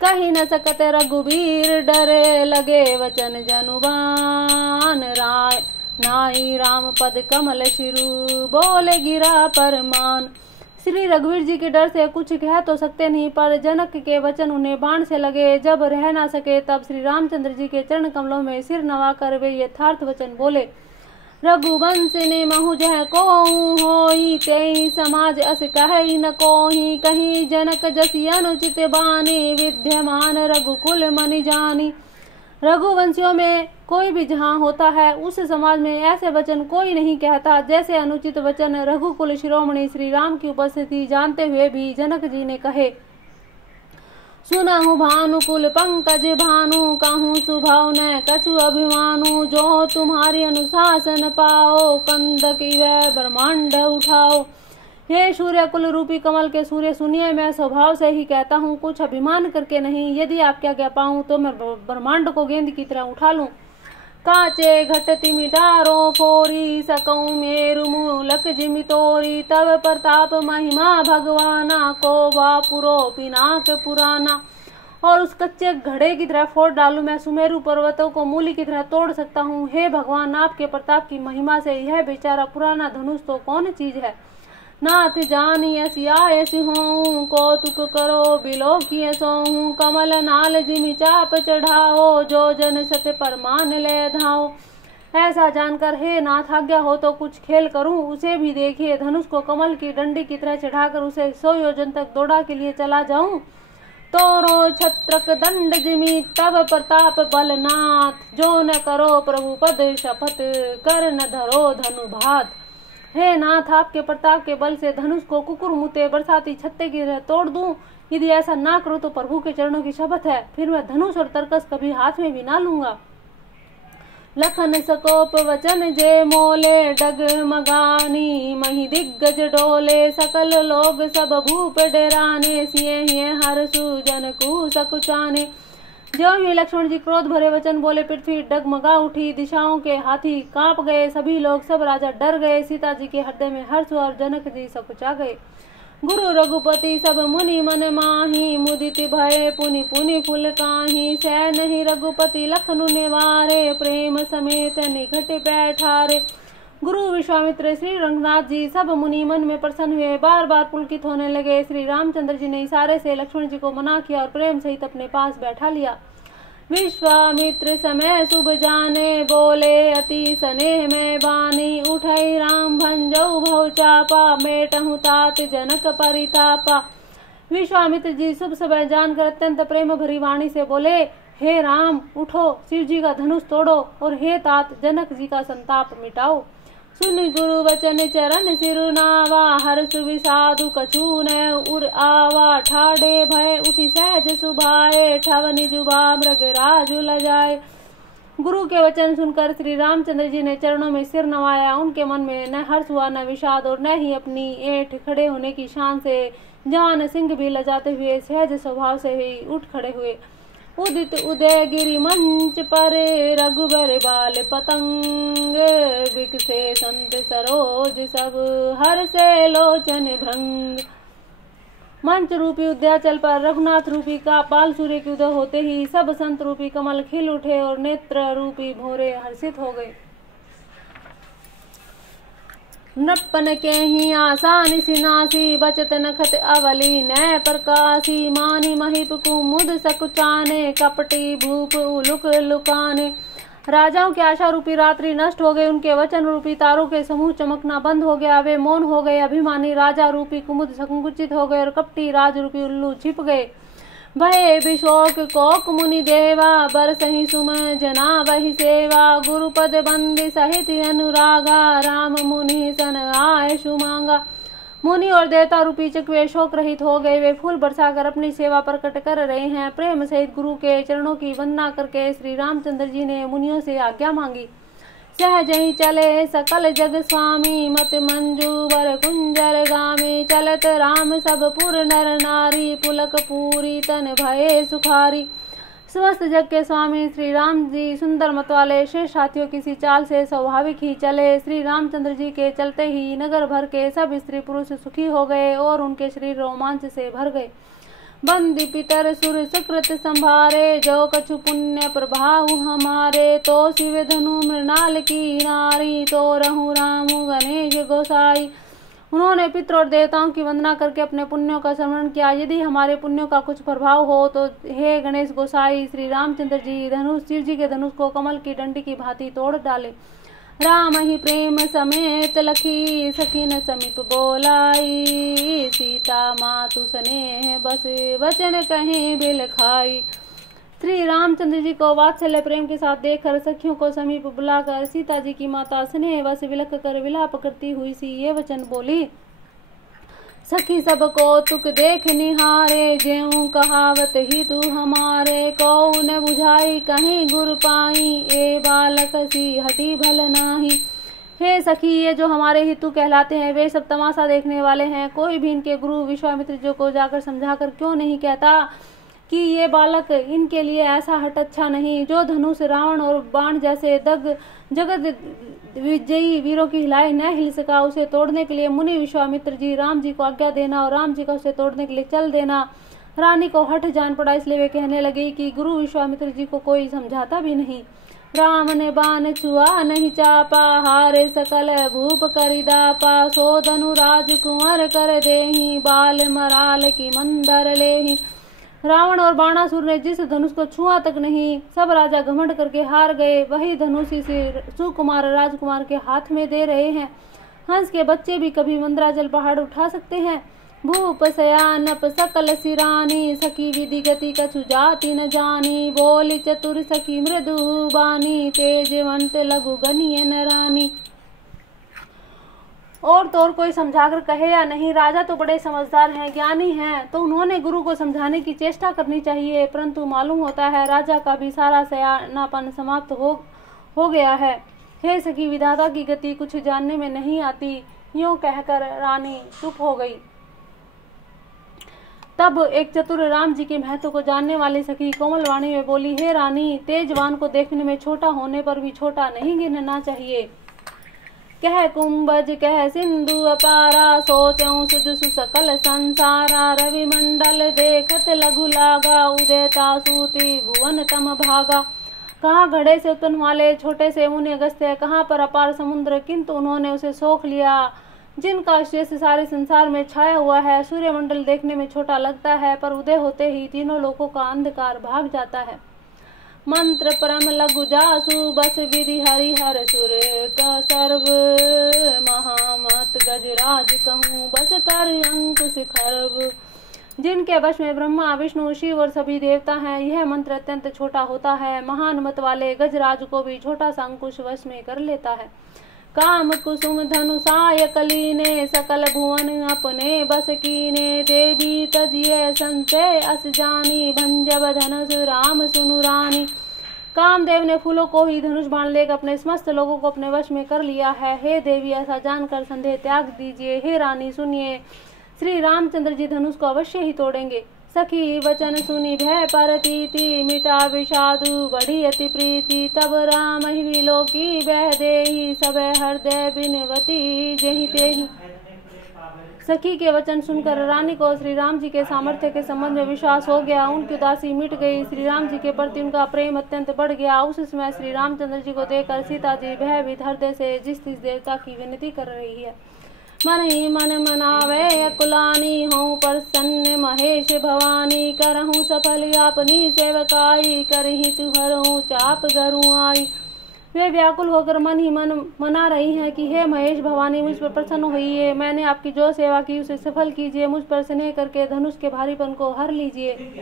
कही न सकते रघुबीर डरे लगे वचन जनुबान राय। नाई राम पद कमल शिरु बोले गिरा परमान। श्री रघुवीर जी के डर से कुछ कह तो सकते नहीं, पर जनक के वचन उन्हें बाण से लगे। जब रह ना सके तब श्री रामचंद्र जी के चरण कमलों में सिर नवाकर वे यथार्थ वचन बोले। रघुवंश ने महु जह को होई तेहि समाज अस कहि न कोहि। कहीं जनक जसी अनुचित बानी विद्यमान रघुकुल मनि जानी। रघुवंशियों में कोई भी जहाँ होता है उस समाज में ऐसे वचन कोई नहीं कहता जैसे अनुचित वचन रघुकुल शिरोमणि श्री राम की उपस्थिति जानते हुए भी जनक जी ने कहे। सुनहु भानुकुल पंकज भानु कहूँ सुभाव न कछु अभिमानु। जो तुम्हारी अनुशासन पाओ कंद की वह ब्रह्मांड उठाओ। हे सूर्य कुल रूपी कमल के सूर्य सुनिए, मैं स्वभाव से ही कहता हूँ, कुछ अभिमान करके नहीं। यदि आप क्या कह पाऊँ तो मैं ब्रह्मांड को गेंद की तरह उठा लूं। काचे घट तिमि डारो फोरी सकऊं मेरु मूलक जिमि तोरी। तब प्रताप महिमा भगवाना को वापुरो पिनाक पुराना। और उस कच्चे घड़े की तरह फोड़ डालूं मैं सुमेरु पर्वतों को मूली की तरह तोड़ सकता हूँ। हे भगवान, आपके प्रताप की महिमा से यह बेचारा पुराना धनुष तो कौन चीज है। नाथ जानी यसी हूँ कौतुक करो बिलो किए सोहूँ। कमल नाल जिमि चाप चढ़ाओ जो जन सत्य परमान ले धाओ। ऐसा जानकर हे नाथ आज्ञा हो तो कुछ खेल करूं। उसे भी देखिए, धनुष को कमल की डंडी की तरह चढ़ाकर उसे 100 योजन तक दौड़ा के लिए चला जाऊं। तोरो छत्रक दंड जिमी तब प्रताप बलनाथ, जो न करो प्रभु पद शपथ कर न धरो धनु भात। हे नाथ, आपके प्रताप के बल से धनुष को कुकुर मुते बरसाती छत्ते की तरह तोड़ दूं। यदि ऐसा ना करो तो प्रभु के चरणों की शपथ है, फिर मैं धनुष और तरकस कभी हाथ में भी ना लूंगा। लखन सकोप वचन जे मोले, डगमगानी मही दिग्गज डोले। सकल लोग सब भूप डेराने, सिए हिए हर सुजन कू सकुचाने। ज्यों ही लक्ष्मण जी क्रोध भरे वचन बोले, पृथ्वी डगमगा उठी, दिशाओं के हाथी कांप गए। सभी लोग सब राजा डर गए। सीता जी के हृदय में हर्ष और जनक जी सकुचा गए। गुरु रघुपति सब मुनि मन माही, मुदित भय पुनि पुनि फुल काही। सह नहीं रघुपति लखनु निवारे, प्रेम समेत निकट बैठारे। गुरु विश्वामित्र श्री रंगनाथ जी सब मुनि मन में प्रसन्न हुए, बार बार पुलकित होने लगे। श्री रामचंद्र जी ने इशारे से लक्ष्मण जी को मना किया और प्रेम सहित अपने पास बैठा लिया। विश्वामित्र समय शुभ जाने, बोले अति स्नेह में बानी। उठई राम भंजऊ भव चापा, मेटहु तात जनक परितापा। विश्वामित्र जी शुभ समय जानकर अत्यंत प्रेम भरी वाणी से बोले, हे राम उठो, शिव जी का धनुष तोड़ो, और हे तात जनक जी का संताप मिटाओ। सुन गुरु वचन चरण सिरुनावा, हर्ष विषादु कछु न उर आवा। ठाडे भय उठी सहज सुभाए, ठवनि जुबा मृग राजु लजाए। गुरु के वचन सुनकर श्री रामचंद्र जी ने चरणों में सिर नवाया। उनके मन में न हर्ष हुआ न विषाद, और न ही अपनी ऐठ खड़े होने की शान से जान सिंह भी लजाते हुए सहज स्वभाव से ही उठ खड़े हुए। उदित उदय गिरि मंच पर, रघुबर बाल पतंग। विकसे संत सरोज सब, हर से लोचन भृंग। मंच रूपी उद्याचल पर रघुनाथ रूपी का बाल सूर्य के उदय होते ही सब संत रूपी कमल खिल उठे और नेत्र रूपी भौरे हर्षित हो गए। नृपन के ही आसानी सिनासी, बचत नखत अवली नय प्रकाशी। मानी महिप कुमुद सकुचाने, कपटी भूप उलुक लुकाने। राजाओं की आशा रूपी रात्रि नष्ट हो गई, उनके वचन रूपी तारों के समूह चमकना बंद हो गया। वे मौन हो गए। अभिमानी राजा रूपी कुमुद संकुचित हो गए और कपटी राज रूपी उल्लू छिप गए। भय विशोक कोक मुनि देवा, बरसहि सुम जना वही सेवा। गुरुपद बंदी सहित अनुरागा, राम मुनि सन आय सुमांगा। मुनि और देवता रूपी चकवे शोक रहित हो गए। वे फूल बरसाकर अपनी सेवा प्रकट कर रहे हैं। प्रेम सहित गुरु के चरणों की वंदना करके श्री रामचंद्र जी ने मुनियों से आज्ञा मांगी। सहज ही चले सकल जग स्वामी, मत मंजू वर कुंजर गामी। चलत राम सब पुर नर नारी, पुलक पूरी तन भये सुखारी। समस्त जग के स्वामी श्री राम जी सुंदर मत वाले शेष हाथियों की सी चाल से स्वाभाविक ही चले। श्री रामचंद्र जी के चलते ही नगर भर के सब स्त्री पुरुष सुखी हो गए और उनके शरीर रोमांच से भर गए। बंदी पितर सुर सुकृत संभारे, जो कछु पुण्य प्रभाव हमारे। तो शिव धनु मृणाल की नारी, तो रहु राम गणेश गोसाई। उन्होंने पितर और देवताओं की वंदना करके अपने पुण्यों का स्मरण किया। यदि हमारे पुण्यों का कुछ प्रभाव हो तो हे गणेश गोसाई, श्री रामचंद्र जी धनुष शिव जी के धनुष को कमल की डंडी की भांति तोड़ डाले। राम ही प्रेम समेत लखी, सखीन समीप बोलाई। सीता मातु स्नेह बस, वचन कहीं बिल खाई। श्री रामचंद्र जी को वात्सल्य प्रेम के साथ देखकर सखियों को समीप बुलाकर सीता जी की माता स्नेह वश विलख कर विलाप करती हुई सी ये वचन बोली। सखी सब कौतुक देख निहारे, ज्यों कहावत ही तू हमारे। कौ न बुझाई कहीं गुर पाई, ए बालक सी हटी भल नाही। हे सखी, ये जो हमारे हितु कहलाते हैं वे सब तमाशा देखने वाले हैं। कोई भी इनके गुरु विश्वामित्र जी को जाकर समझाकर क्यों नहीं कहता कि ये बालक इनके लिए ऐसा हट अच्छा नहीं। जो धनुष रावण और बाण जैसे जगत विजयी वीरों की हिलाई न हिल सका, उसे तोड़ने के लिए मुनि विश्वामित्र जी राम जी को आज्ञा देना और राम जी का उसे तोड़ने के लिए चल देना। रानी को हठ जान पड़ा, इसलिए वे कहने लगी कि गुरु विश्वामित्र जी को कोई समझाता भी नहीं। राम ने बाण छुआ नहीं चापा, हारे सकल भूप करिदापा। सो धनु राजकुंवर कर देही, बाल मराल की मंदर लेही। रावण और बाणासुर ने जिस धनुष को छुआ तक नहीं, सब राजा घमंड करके हार गए। वही धनुष से सुकुमार राजकुमार के हाथ में दे रहे हैं। हंस के बच्चे भी कभी मंदराचल पहाड़ उठा सकते हैं। भूप शयानप सकल सिरानी, सखी विधि गति कछु जाति न जानी। बोली चतुर सखी मृदु बानी, तेजवंत लघु गनिय न रानी। और तो और कोई समझाकर कहे या नहीं, राजा तो बड़े समझदार हैं, ज्ञानी हैं, तो उन्होंने गुरु को समझाने की चेष्टा करनी चाहिए, परंतु मालूम होता है राजा का भी सारा सयानापन समाप्त हो गया है। हे सखी, विधाता की गति कुछ जानने में नहीं आती। यूं कहकर रानी चुप हो गई। तब एक चतुर राम जी के महत्व को जानने वाली सखी कोमल वाणी में बोली, हे रानी, तेजवान को देखने में छोटा होने पर भी छोटा नहीं गिनना चाहिए। कह कुंभज कह सिंधु अपारा, सोचऊं सुजसु सकल संसारा। रवि मंडल देखत लघु लागा, उदयता सूति भुवन तम भागा। कहाँ घड़े से उत्पन्न वाले छोटे से मुनि अगस्त्य, कहाँ पर अपार समुद्र, किंतु उन्होंने उसे सोख लिया। जिनका शेष सारे संसार में छाया हुआ है। सूर्यमंडल देखने में छोटा लगता है, पर उदय होते ही तीनों लोकों का अंधकार भाग जाता है। मंत्र परम लघु जासु, बस विधि हरिहर सुर का सर्व। महामत गजराज कहूँ, बस कर अंकुश खर्व। जिनके वश में ब्रह्मा विष्णु शिव और सभी देवता हैं, यह मंत्र अत्यंत छोटा होता है। महान मत वाले गजराज को भी छोटा सा अंकुश वश में कर लेता है। काम कुसुम धनुषाय कलीने, सकल भुवन अपने बस कीने। देवी तजिए संशय अस जानी, भंजब धनुष राम सुनु रानी। कामदेव ने फूलों को ही धनुष बाण लेकर अपने समस्त लोगों को अपने वश में कर लिया है। हे देवी, ऐसा जानकर संदेह त्याग दीजिए। हे रानी सुनिए, श्री रामचंद्र जी धनुष को अवश्य ही तोड़ेंगे। सखी वचन सुनी भय परतीति, मिटा विषादु बढ़ी अति प्रीति। तब राम ही विलोकी बह देहि, सब हृदय बिनवती जेहि तेहि। सखी के वचन सुनकर रानी को श्री राम जी के सामर्थ्य के संबंध में विश्वास हो गया। उनकी उदासी मिट गई। श्री राम जी के प्रति उनका प्रेम अत्यंत बढ़ गया। उस समय श्री रामचंद्र जी को देखकर सीता जी भयभीत हृदय से जिस देवता की विनती कर रही है। मन ही मन मनावे अकुलानी, हूँ प्रसन्न महेश भवानी। करहूँ सफल अपनी सेवकाई, करही तुहरहूँ चाप गरू आई। वे व्याकुल होकर मन ही मन मना रही हैं कि हे महेश भवानी, मुझ पर प्रसन्न होइए। मैंने आपकी जो सेवा की उसे सफल कीजिए। मुझ पर स्नेह करके धनुष के भारीपन को हर लीजिए।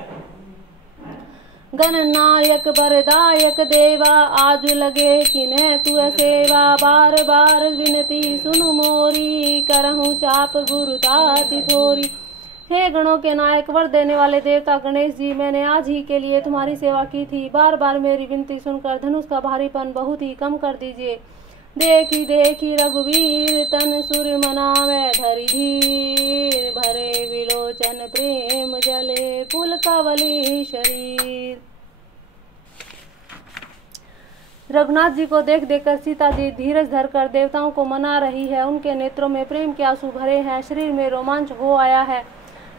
गणनायक बरदायक देवा, आज लगे किन्ह तू सेवा। बार बार विनती सुनु मोरी, करहूँ चाप गुरुताति थोरी। हे गणों के नायक, वर देने वाले देवता गणेश जी, मैंने आज ही के लिए तुम्हारी सेवा की थी। बार बार मेरी विनती सुनकर धनुष का भारीपन बहुत ही कम कर दीजिए। देखी देखी रघुवीर तन, सुर मनावे धरि धीर। भरे विलोचन प्रेम जले, पुलकावली शरीर। रघुनाथ जी को देख देखकर सीता जी धीरज धरकर देवताओं को मना रही है। उनके नेत्रों में प्रेम के आंसू भरे हैं, शरीर में रोमांच हो आया है।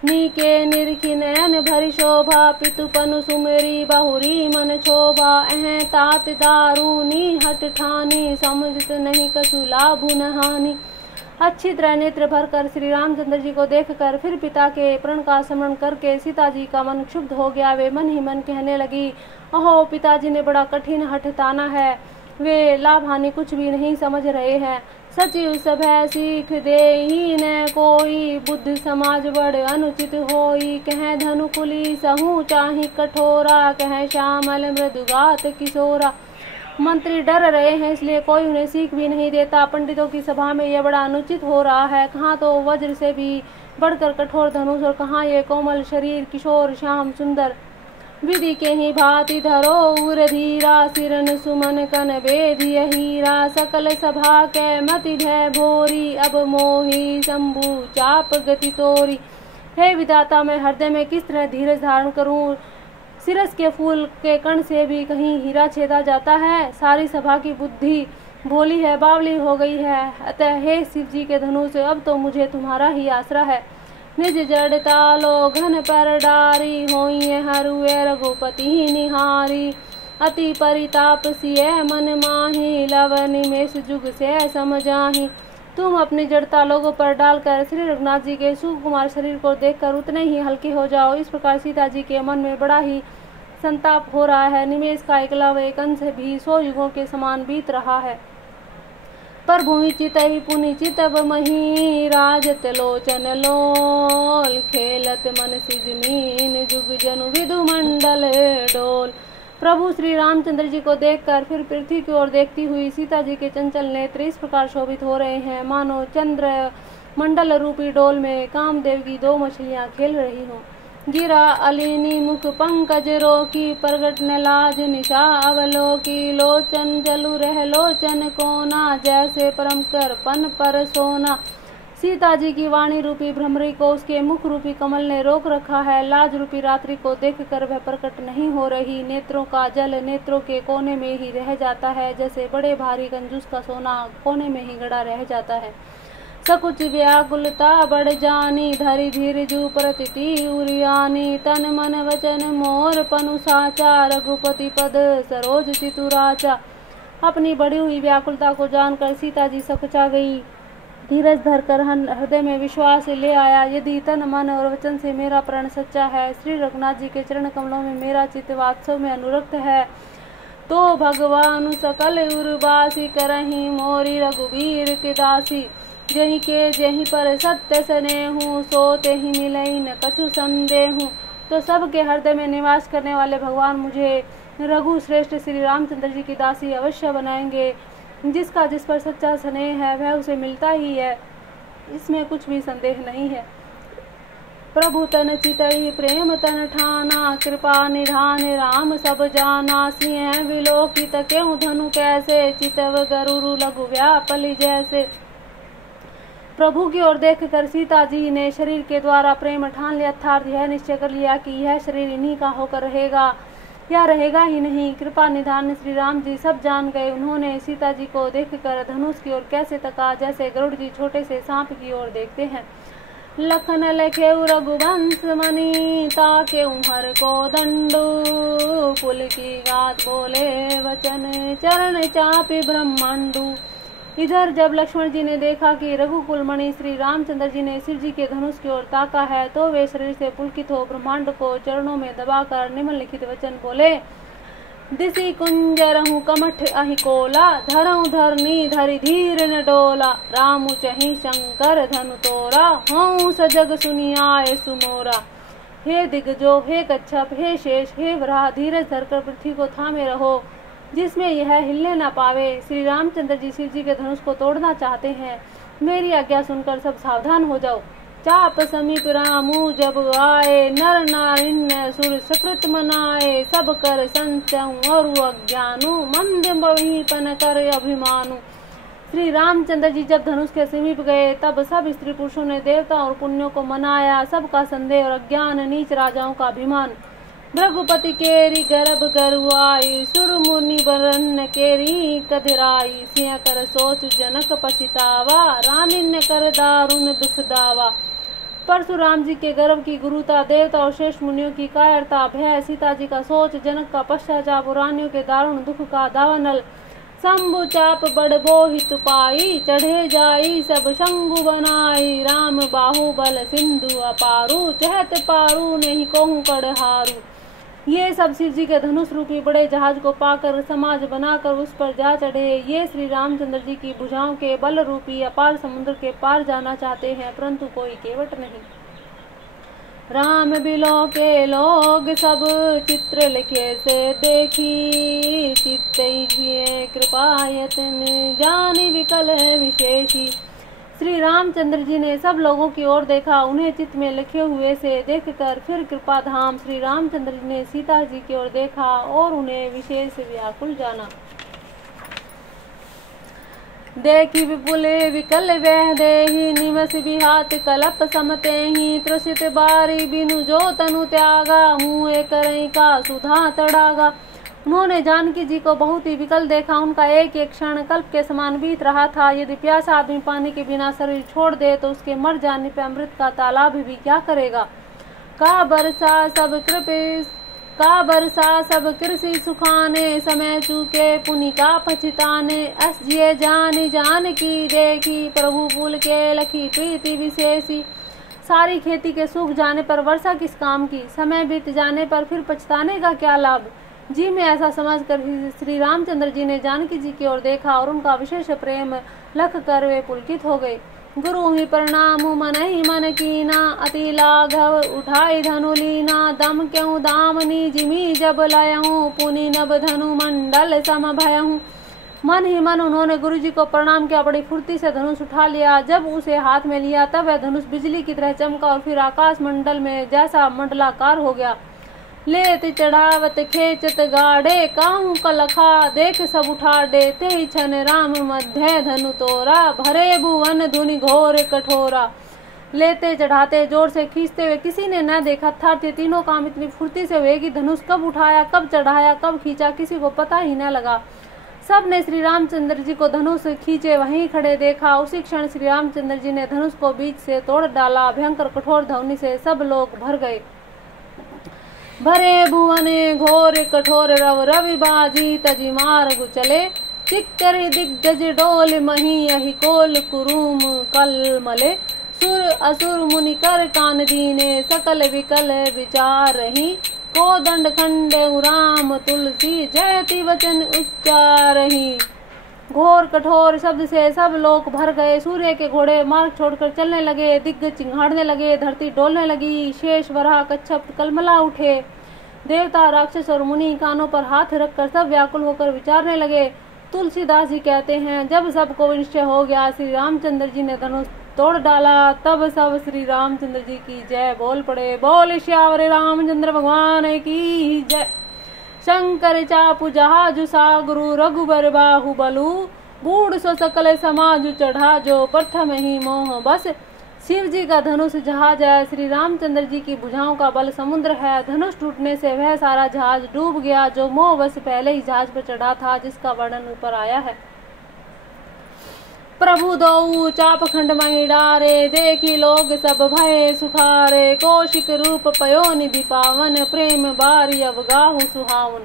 नीके निरखी नयन भरी शोभा, पितुपनु सुमेरी बहुरी मन क्षोभा। अह तात दारूनी हट ठानी, समझत नहीं कछु लाभु न हानि। अच्छी तरह नेत्र भरकर श्री रामचंद्र जी को देखकर फिर पिता के प्रण का स्मरण करके सीता जी का मन क्षुब्ध हो गया। वे मन ही मन कहने लगी, अहो पिताजी ने बड़ा कठिन हठ ताना है। वे लाभ हानि कुछ भी नहीं समझ रहे हैं। सचिव सभै सीख देहि न कोई, बुद्ध समाज बड़ अनुचित होई। कह धनुकुली सहू चाहि कठोरा, कह श्यामल मृदुगात किशोरा। मंत्री डर रहे हैं, इसलिए कोई उन्हें सीख भी नहीं देता। पंडितों की सभा में यह बड़ा अनुचित हो रहा है। कहाँ तो वज्र से भी बढ़कर कठोर धनुष, और कहाँ ये कोमल शरीर किशोर श्याम सुंदर। विधि के ही भांति धरो उर धीरा, सिरन सुमन कन बेधिय हीरा। सकल सभा के मति भय भोरी, अब मोही शंभु चाप गति तोरी। हे विधाता, मैं हृदय में किस तरह धीरज धारण करूं? सिरस के फूल के कण से भी कहीं हीरा छेदा जाता है। सारी सभा की बुद्धि भोली है, बावली हो गई है। अतः हे शिव जी के धनुष, अब तो मुझे तुम्हारा ही आसरा है। निज जड़ता लो घन पर डारी, होइए हरुए रघुपति ही निहारी। अति परिताप सिय मन माही, लव निमेष जुग से समझाही। तुम अपनी जड़ता लोगों पर डालकर श्री रघुनाथ जी के सुकुमार शरीर को देखकर उतने ही हल्के हो जाओ। इस प्रकार सीता जी के मन में बड़ा ही संताप हो रहा है। निमेष का एक लव एक अंश भी 100 युगों के समान बीत रहा है। पर भूमि चितहि पुनि चितब मही, राजत लोचन लोल, खेलत मन सिजमीन, जुग जनु विदु मंडल डोल। प्रभु श्री रामचंद्र जी को देखकर फिर पृथ्वी की ओर देखती हुई सीता जी के चंचल नेत्र इस प्रकार शोभित हो रहे हैं मानो चंद्र मंडल रूपी डोल में कामदेव की दो मछलियां खेल रही हों। गिरा अलीनी मुख पंकज रोकी, प्रगट न लाज निशा अवलोकी, लोचन जलु रह लोचन कोना, जैसे परम कर पन पर सोना। सीता जी की वाणी रूपी भ्रमरी को उसके मुख रूपी कमल ने रोक रखा है। लाज रूपी रात्रि को देखकर वह प्रकट नहीं हो रही। नेत्रों का जल नेत्रों के कोने में ही रह जाता है, जैसे बड़े भारी कंजूस का सोना कोने में ही गड़ा रह जाता है। सकुच व्याकुलता बढ़ जानी, धरि धीर जू प्रतिति उरियानी, तन मन वचन मोर पनु साचा, रघुपति पद सरोज चितुराचा। अपनी बढ़ी हुई व्याकुलता को जानकर सीता जी सकुचा गई। धीरज धरकर हृदय में विश्वास ले आया, यदि तन मन और वचन से मेरा प्रण सच्चा है, श्री रघुनाथ जी के चरण कमलों में मेरा चित्त वात्सव में अनुरक्त है, तो भगवान सकल उर्वासी करही, मोरी रघुवीर के दासी। जही के जही पर सत्य स्नेहु, सोते ही मिलई न कछु संदेहु। तो सबके हृदय में निवास करने वाले भगवान मुझे रघु श्रेष्ठ श्री रामचंद्र जी की दासी अवश्य बनाएंगे। जिसका जिस पर सच्चा स्नेह है वह उसे मिलता ही है, इसमें कुछ भी संदेह नहीं है। प्रभु तन चितई प्रेम तन ठाना, कृपा निधान राम सब जाना। सिंह विलोकित क्यों धनु कैसे, चितव गरुरु लघु व्यापली जैसे। प्रभु की ओर देखकर सीता जी ने शरीर के द्वारा प्रेम ठान लिया, अर्थात यह निश्चय कर लिया कि यह शरीर इन्हीं का होकर रहेगा या रहेगा ही नहीं। कृपा निधान श्री राम जी सब जान गए। उन्होंने सीता जी को देखकर धनुष की ओर कैसे तका, जैसे गरुड़ जी छोटे से सांप की ओर देखते हैं। लखन लखे रघुवंश मणि, ताके उमर को दंडू, पुल की गात बोले वचन, चरण चापी ब्रह्मांडू। इधर जब लक्ष्मण जी ने देखा कि रघुकुल मणि श्री रामचंद्र जी ने शिव जी के धनुष की ओर ताका है, तो वे शरीर से पुलकित हो ब्रह्मांड को चरणों में दबाकर निम्नलिखित वचन बोले। दिसी कुंजरहु कमठ अहि कोला, धरहु धरनी धरि धीर न डोला। रामु चहि शंकर धनु तोरा, हूँ सजग सुनियाए सुमोरा। हे दिग्गजो, हे कच्छप, हे शेष, हे वराह, धीरज धरकर पृथ्वी को थामे रहो, जिसमें यह हिलने न पावे। श्री रामचंद्र जी शिव जी के धनुष को तोड़ना चाहते हैं। मेरी आज्ञा सुनकर सब सावधान हो जाओ। चाप समीप रामू जब आए, नर नारिन्य सुर सकृत मनाए। सब कर संचहु और अज्ञानु, मंद बहीपन कर अभिमानु। श्री रामचंद्र जी जब धनुष के समीप गए, तब सब स्त्री पुरुषों ने देवता और पुण्यों को मनाया। सबका संदेह और अज्ञान, नीच राजाओं का अभिमान। रघुपति केरी गर्भ गरुआई, सुर मुनि बरन केरी कधराई। सिंह कर सोच जनक पछितावा, रानिन्य कर दारुण दुख दावा। परशुराम जी के गर्भ की गुरुता, देवता और शेष मुनियों की कायरता, भय, सीता जी का सोच, जनक का पश्चाताप, रानियों के दारुण दुख का दावानल। शंभु चाप बड़ बोहित पाई, चढ़े जाई सब शंभु बनाई। राम बाहु बल सिंधु अपारू, चहत पारू नहीं कहूँ कड़हारू। ये सब शिव जी के धनुष रूपी बड़े जहाज को पाकर समाज बनाकर उस पर जा चढ़े। ये श्री रामचंद्र जी की भुजाओं के बल रूपी अपार समुद्र के पार जाना चाहते हैं, परंतु कोई केवट नहीं। राम बिलो के लोग सब चित्र लिखे से देखी, चित्ते कृपायतन जानी विकल है विशेषी। श्री रामचंद्र जी ने सब लोगों की ओर देखा, उन्हें चित्त में लिखे हुए से देखकर फिर कृपा धाम श्री रामचंद्र जी ने सीता जी की ओर देखा और उन्हें विशेष व्याकुल जाना। देखी विपुल विकल वह देहि, निवस बिहात कलप समते ही। त्रसित बारी बिनु जो तनु त्यागा, मुँह करई का सुधा तड़ागा। उन्होंने जानकी जी को बहुत ही विकल देखा। उनका एक एक क्षण कल्प के समान बीत रहा था। यदि प्यासा आदमी पानी के बिना शरीर छोड़ दे तो उसके मर जाने पर अमृत का तालाब भी क्या करेगा। का बरसा सब कृषि सुखाने, समय चूके पुनि का पछिताने। अस जिये जान की देखी, प्रभु पुल के लखी प्रीति विशेषी। सारी खेती के सूख जाने पर वर्षा किस काम की, समय बीत जाने पर फिर पछताने का क्या लाभ। जी में ऐसा समझकर श्री रामचंद्र जी ने जानकी जी की ओर देखा और उनका विशेष प्रेम लख कर वे पुलकित हो गए। गुरु ही प्रणाम मन ही मन कीना, अति लाघव उठाई धनु लीना, दम क्यों दामनी जिमी जब लयहूँ, पुनि नभ धनु मंडल सम भयहूँ। मन ही मन उन्होंने गुरु जी को प्रणाम किया, बड़ी फुर्ती से धनुष उठा लिया। जब उसे हाथ में लिया तब वह धनुष बिजली की तरह चमका और फिर आकाश मंडल में जैसा मंडलाकार हो गया। लेत चढ़ावत खेचत गाढ़े, काहू कलखा देख सब उठा डे, ते छन राम मध्य धनु तोरा, भरे भुवन धुनि घोर कठोरा। लेते चढ़ाते जोर से खींचते हुए किसी ने न देखा था। तीनों काम इतनी फुर्ती से हुए कि धनुष कब उठाया, कब चढ़ाया, कब खींचा, किसी को पता ही न लगा। सब ने श्री रामचंद्र जी को धनुष खींचे वहीं खड़े देखा। उसी क्षण श्री रामचंद्र जी ने धनुष को बीच से तोड़ डाला। भयंकर कठोर ध्वनि से सब लोग भर गए। भरे भुवने घोर कठोर रव रवि बाजी, तजी मार्ग चले चिक्कर दिग्गज डोल मही, यही कोल कुरुम कल मले। सुर असुर मुनि कर कान दीने, सकल विकल विचार रही, को दंड खंड राम तुलसी, जयति वचन उच्चारही। घोर कठोर शब्द से सब लोग भर गए। सूर्य के घोड़े मार्ग छोड़कर चलने लगे, दिग्गज चिंघाड़ने लगे, धरती डोलने लगी, शेष वराह कच्छप कलमला उठे। देवता राक्षस और मुनि कानों पर हाथ रखकर सब व्याकुल होकर विचारने लगे। तुलसीदास जी कहते हैं, जब सबको निश्चय हो गया, श्री रामचंद्र जी ने धनुष तोड़ डाला, तब सब श्री रामचंद्र जी की जय बोल पड़े। बोल श्यावरे रामचंद्र भगवान की जय। शंकर चापु जहाजु सागुरु, रघुबर बाहु बलु, बूढ़ सो सकल समाज चढ़ा, जो प्रथम ही मोह बस। शिव जी का धनुष जहाज है, श्री रामचंद्र जी की भुजाओं का बल समुद्र है। धनुष टूटने से वह सारा जहाज डूब गया जो मोहवश पहले ही जहाज पर चढ़ा था, जिसका वर्णन ऊपर आया है। प्रभु दो चाप खंड मही डारे, देखी लोग सब भय सुखारे, कौशिक रूप पयो निधि पावन, प्रेम बारी अवगाहु सुहावन।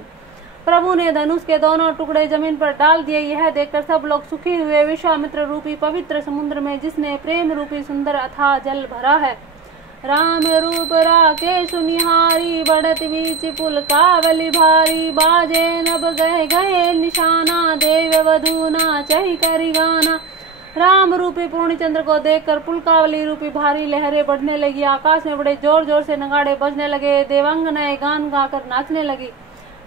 प्रभु ने धनुष के दोनों टुकड़े जमीन पर डाल दिए। यह देखकर सब लोग सुखी हुए। विश्वामित्र रूपी पवित्र समुद्र में जिसने प्रेम रूपी सुंदर अथाह जल भरा है, राम रूप राकेश निहारी, बढ़त बीच पुल कावली भारी, बाजे नभ गए गए निशाना, देव वधू नाचहि करि गाना। राम रूपी पूर्णचंद्र को देखकर पुलकावली रूपी भारी लहरें बढ़ने लगी। आकाश में बड़े जोर जोर से नगाड़े बजने लगे। देवांगनाएं गान गाकर नाचने लगी।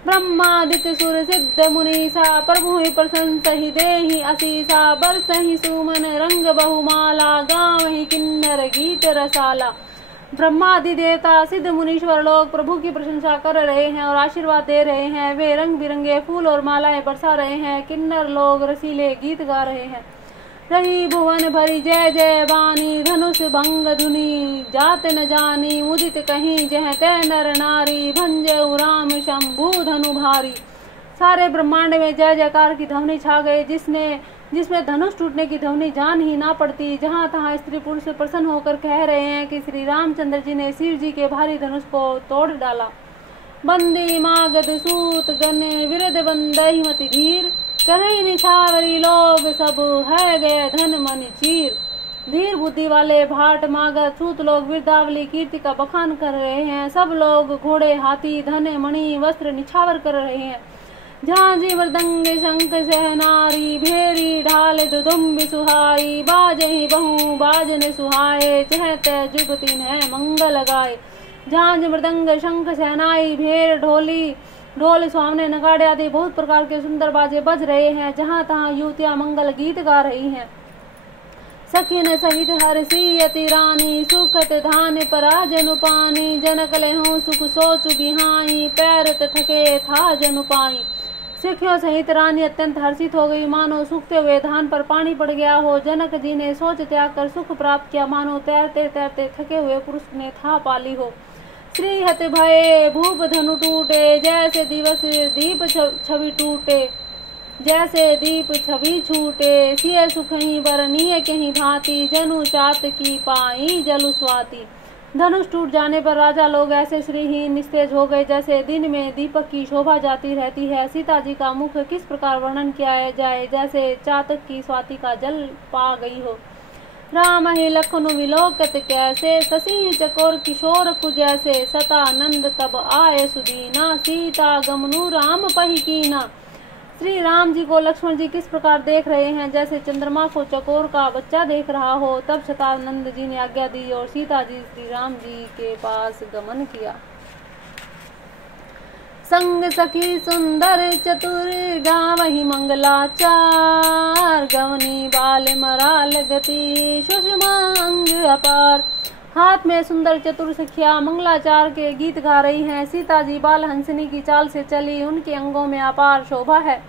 ब्रह्मादित्य सुर सिद्ध मुनीसा, प्रभु ही प्रशंसा ही देहि असीसा, बरसहि सुमन रंग बहुमाला, गावहि किन्नर गीत रसाला। ब्रह्मादि देवता सिद्ध मुनीश्वर लोग प्रभु की प्रशंसा कर रहे हैं और आशीर्वाद दे रहे हैं। वे रंग बिरंगे फूल और मालाएं बरसा रहे हैं। किन्नर लोग रसीले गीत गा रहे हैं। रही भुवन भरी जय जय बानी, धनुष भंग धुनी जात न जानी, उदित कहीं जह तय नर नारी, भंजऊ राम शंभु धनु भारी। सारे ब्रह्मांड में जय जयकार की ध्वनि छा गई, जिसमें धनुष टूटने की ध्वनि जान ही ना पड़ती। जहाँ तहाँ स्त्री पुरुष प्रसन्न होकर कह रहे हैं कि श्री रामचंद्र जी ने शिव जी के भारी धनुष को तोड़ डाला। बंदी मागध सूत गण, विरध बंदहि मति धीर, करई निछावरी लोग सब, है गए धन मन चीर। धीर बुद्धि वाले भाट मागध सूत लोग वीरदावली कीर्ति का बखान कर रहे हैं। सब लोग घोड़े हाथी धन मणि वस्त्र निछावर कर रहे हैं। झांझी मृदंग शंख सहनारी, भेरी ढाल दुदुम्बि सुहाई, बाजहि बहु बाजन सुहाए, चहते जुग तिन्ह मंगल गाए। झांझ मृदंग शंख सहनाई भेर ढोली ढोल सुहावने नगाड़े आदि बहुत प्रकार के सुंदर बाजे बज रहे हैं। जहाँ तहाँ युवतियां मंगल गीत गा रही हैं। सखिन सहित हर्षी अति रानी, सुखत धान परा जनु पानी, जनक लेहु सुख सोचु बिहाई, पैरत थके था जनु पाई। सखियों सहित रानी अत्यंत हर्षित हो गई, मानो सूखते हुए धान पर पानी पड़ गया हो। जनक जी ने सोच त्याग कर सुख प्राप्त किया, मानो तैरते तैरते थके हुए पुरुष ने था पाली हो। श्री हत भये भूप धनु टूटे, जैसे दिवस दीप छवि टूटे, जैसे दीप छवि छूटे, सिय सुखही बरनीय कहीं भांति, जनु चात की पाई जलु स्वाति। धनुष टूट जाने पर राजा लोग ऐसे श्रीहीन निस्तेज हो गए, जैसे दिन में दीपक की शोभा जाती रहती है। सीता जी का मुख किस प्रकार वर्णन किया जाए, जैसे चातक की स्वाति का जल पा गई हो। राम ही लखनु विलोकत कैसे, शशि चकोर किशोर कुजैसे, सतानंद तब आए सुदीना, सीता गमनु राम पही कीना। श्री राम जी को लक्ष्मण जी किस प्रकार देख रहे हैं, जैसे चंद्रमा को चकोर का बच्चा देख रहा हो। तब शतानंद जी ने आज्ञा दी और सीता जी श्री राम जी के पास गमन किया। संग सखी सुंदर चतुर गावहि मंगलाचार, गवनी बाल मराल गति सुषमा अंग अपार। हाथ में सुंदर चतुर सखिया मंगलाचार के गीत गा रही हैं। सीता जी बाल हंसनी की चाल से चली, उनके अंगों में अपार शोभा है।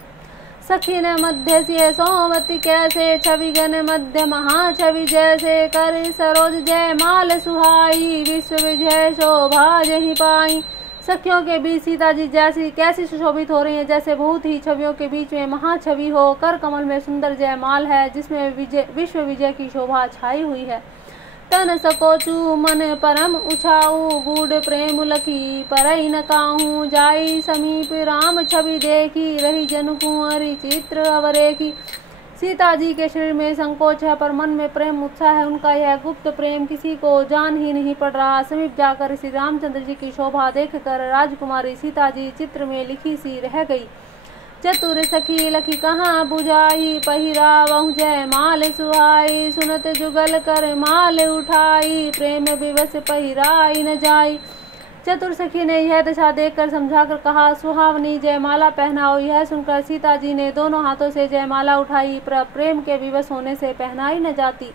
सखी ने मध्य से सोमवती कैसे, छवि गण मध्य महाछवि जैसे, कर सरोज जय माल सुहाई, विश्व विजय शोभा जहि पाई। सखियों के बीच सीता जी जैसी कैसी सुशोभित हो रही हैं, जैसे बहुत ही छवियों के बीच में महाछवि हो। कर कमल में सुंदर जयमाल है, जिसमें विश्व विजय की शोभा छाई हुई है। तन सकोचू मन परम उछाऊ, गूढ़ प्रेम लखी परई न काहू, जाई समीप राम छवि देखी, रही जन कुंवरी चित्र अवरेखी। सीता जी के शरीर में संकोच है, पर मन में प्रेम उत्साह है। उनका यह गुप्त प्रेम किसी को जान ही नहीं पड़ रहा। समीप जाकर श्री रामचंद्र जी की शोभा देखकर राजकुमारी सीता जी चित्र में लिखी सी रह गई। चतुर सखी लखी कहाँ बुझाई, पहिरावहु जय माल सुहाई, सुनत जुगल कर माल उठाई, प्रेम विवश पहिराई न जाई। चतुर सखी ने यह दशा देखकर समझाकर कहा, सुहावनी जयमाला पहनाओ। यह सुनकर सीता जी ने दोनों हाथों से जयमाला उठाई, पर प्रेम के विवश होने से पहनाई न जाती।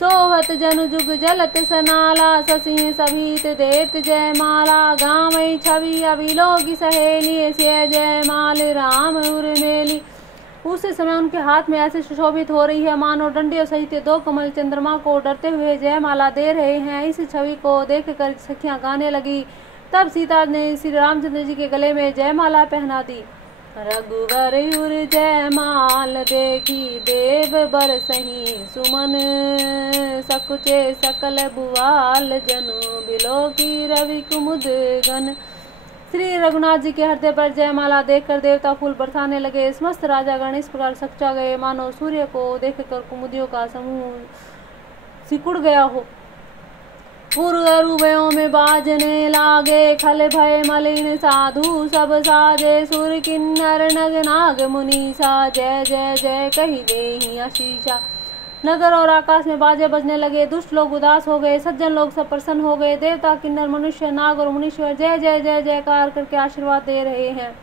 सोवत जन जुग जलत सनाला, शशि सभीत देत जयमाला, गाँव छवि अविलोकी सहेली, से जयमाल राम उर्मेली। उस समय उनके हाथ में ऐसे सुशोभित हो रही है, मानो डंडियों सहित दो कमल चंद्रमा को डरते हुए जयमाला दे रहे हैं। इस छवि को देखकर सखियां गाने लगी। तब सीता ने श्री रामचंद्र जी के गले में जयमाला पहना दी। रघुवर उर जयमाल देखी, देव बरसहि सुमन, सकुचे सकल बुआल जनु, बिलोकी रवि कुमुद गन। श्री रघुनाथ जी के हृदय पर जयमाला देखकर देवता फूल बरसाने लगे। समस्त राजागण इस प्रकार सच्चा गए, मानो सूर्य को देखकर कुमुदियों का समूह सिकुड़ गया हो। पूर्व रूपयों में बाजने लागे, खल भय मलिन साधु सब साजे, सुर किन्नर नग नाग मुनीसा, जय जय जय कही देहि आशीषा। नगर और आकाश में बाजे बजने लगे, दुष्ट लोग उदास हो गए, सज्जन लोग सब प्रसन्न हो गए। देवता किन्नर मनुष्य नाग और मुनीश्वर जय जय जय जयकार करके आशीर्वाद दे रहे हैं।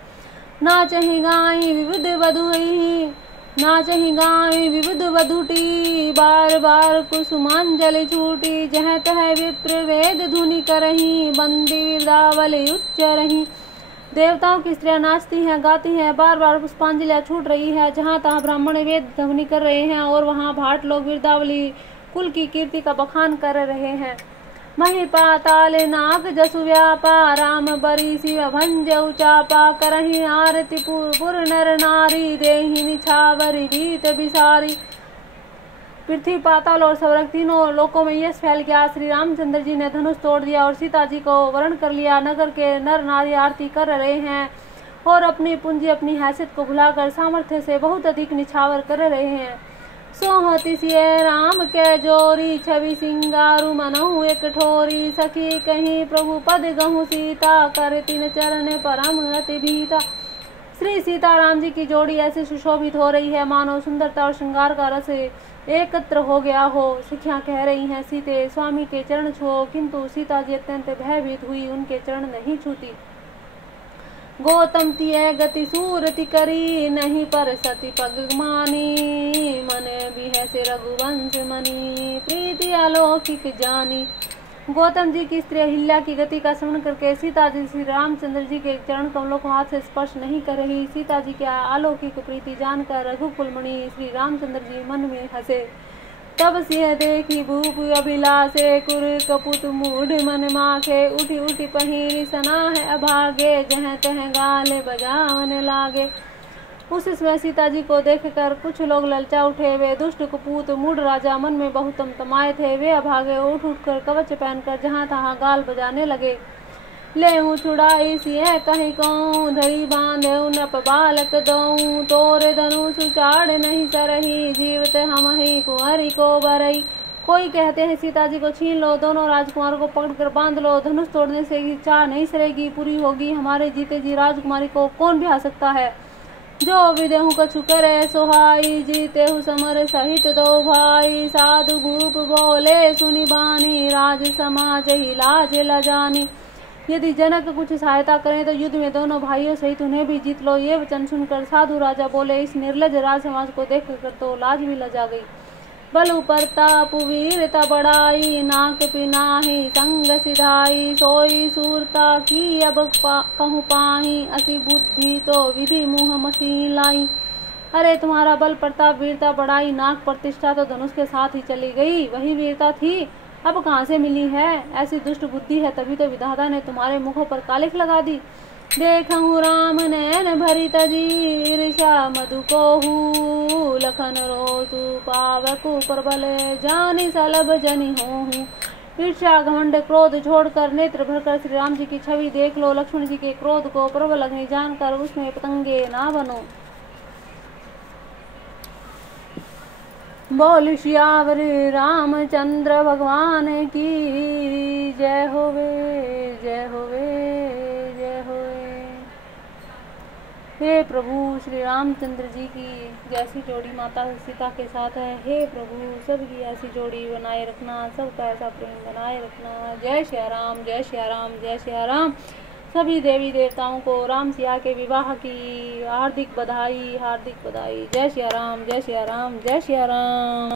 नाचहि गाई विविध वधुई, नाचहि गाई विविध वधुटी, बार बार कुसुमांजलि छूटी, जह तह विप्र वेद धुनि करही, बंदी विदावली उच्चरही। देवताओं की स्त्रियां नाचती हैं, गाती हैं, बार बार पुष्पांजलियां छूट रही है। जहाँ तहाँ ब्राह्मण वेद ध्वनि कर रहे हैं और वहाँ भाट लोग वीरदावली कुल की कीर्ति का बखान कर रहे हैं। मही पाताल नाग जसु व्यापा, राम बरी शिव भंज उचापा, करही आरती पुर नर नारी, देहि निछावरी भीत बिसारी। पृथ्वी पाताल और स्वर्ग तीनों लोकों में यश फैल गया। श्री रामचंद्र जी ने धनुष तोड़ दिया और सीता जी को वरण कर लिया। नगर के नर नारी आरती कर रहे हैं और अपनी पूंजी अपनी हैसियत को भुलाकर सामर्थ्य से बहुत अधिक निछावर कर रहे हैं। सोहति सिय राम के जोरी, छवि सिंगारु मनहु एक ठोरी, सखी कहीं प्रभु पद गहु सीता, कर तीन चरण परम अति भीता। श्री सीताराम जी की जोड़ी ऐसे सुशोभित हो रही है, मानो सुंदरता और श्रृंगार का रस एकत्र हो गया हो। सखियां कह रही हैं, सीते स्वामी के चरण छुओ, किंतु सीता जी अत्यंत भयभीत हुई, उनके चरण नहीं छूती। गौतम तिय गति सूरति करी, नहीं पर सती पग मानी, मन बिह से रघुवंश मनी, प्रीति अलौकिक जानी। गौतम जी की स्त्री अहिल्या की गति का स्मरण करके सीता जी श्री रामचंद्र जी के चरण कमलों को हाथ से स्पर्श नहीं कर रही। सीता जी के अलौकिक प्रीति जानकर रघुकुल मणि श्री रामचंद्र जी मन में हंसे। तब सिंह देखी भूप अभिलाषे, कुर कपुत मूढ़ मन माखे, उठी उठी पहिरी सना है अभागे, जह तह गाले बजावन लागे। उस समय सीता जी को देखकर कुछ लोग ललचा उठे। वे दुष्ट कपूत मूढ़ राजा मन में बहुत तमाए थे। वे अभागे उठ उठकर कवच पहनकर जहाँ तहाँ गाल बजाने लगे। ले हूँ छुड़ाई सिय कहीं कहूँ, धरी बांधे नप बालक दऊँ, तोरे धनुष चाड़ नहीं सरही, जीवत हम ही कुंवरी को बरई। कोई कहते हैं सीता जी को छीन लो, दोनों राजकुमारों को पकड़कर बांध लो, धनुष तोड़ने से चाह नहीं सरेगी, पूरी होगी हमारे जीते जी राजकुमारी को कौन ब्याह सकता है। जो विदेहु कछु करे सोहाई, जीते हु समर सहित दो भाई, साधु भूप बोले सुनि बानी, राज समाज ही लाज लजानी। यदि जनक कुछ सहायता करें तो युद्ध में दोनों भाइयों सहित उन्हें भी जीत लो। ये वचन सुनकर साधु राजा बोले, इस निर्लज राज समाज को देख कर तो लाज भी लजा गई। बल प्रताप वीरता बढ़ाई, नाक पिनाही संग सिधाई, सोई सूरता की अब कहूँ पाही, असी बुद्धि तो विधि मुँह मसी लाई। अरे तुम्हारा बल प्रताप वीरता बढ़ाई, नाक प्रतिष्ठा तो धनुष के साथ ही चली गई, वही वीरता थी अब कहाँ से मिली है। ऐसी दुष्ट बुद्धि है तभी तो विधाता ने तुम्हारे मुखों पर कालिख लगा दी। देखूं राम नैन भरी तजी, ईर्षा मधु कोहू, लखन रोसु पावकु प्रबल, जानी सलभ जनि होहूं। ईर्ष्या घमंड क्रोध छोड़कर नेत्र भरकर श्री राम जी की छवि देख लो। लक्ष्मण जी के क्रोध को प्रबल अग्नि जानकर उसमें पतंगे ना बनो। बोल सियावर रामचंद्र भगवान की जय होवे, जय होवे, जय होवे। हे प्रभु श्री रामचंद्र जी की जैसी जोड़ी माता सीता के साथ है, हे प्रभु सबकी ऐसी जोड़ी बनाए रखना, सबका ऐसा प्रेम बनाए रखना। जय श्री राम, जय श्री राम, जय श्री राम। सभी देवी देवताओं को राम सिया के विवाह की हार्दिक बधाई, हार्दिक बधाई। जय श्री राम, जय श्री राम, जय श्री राम।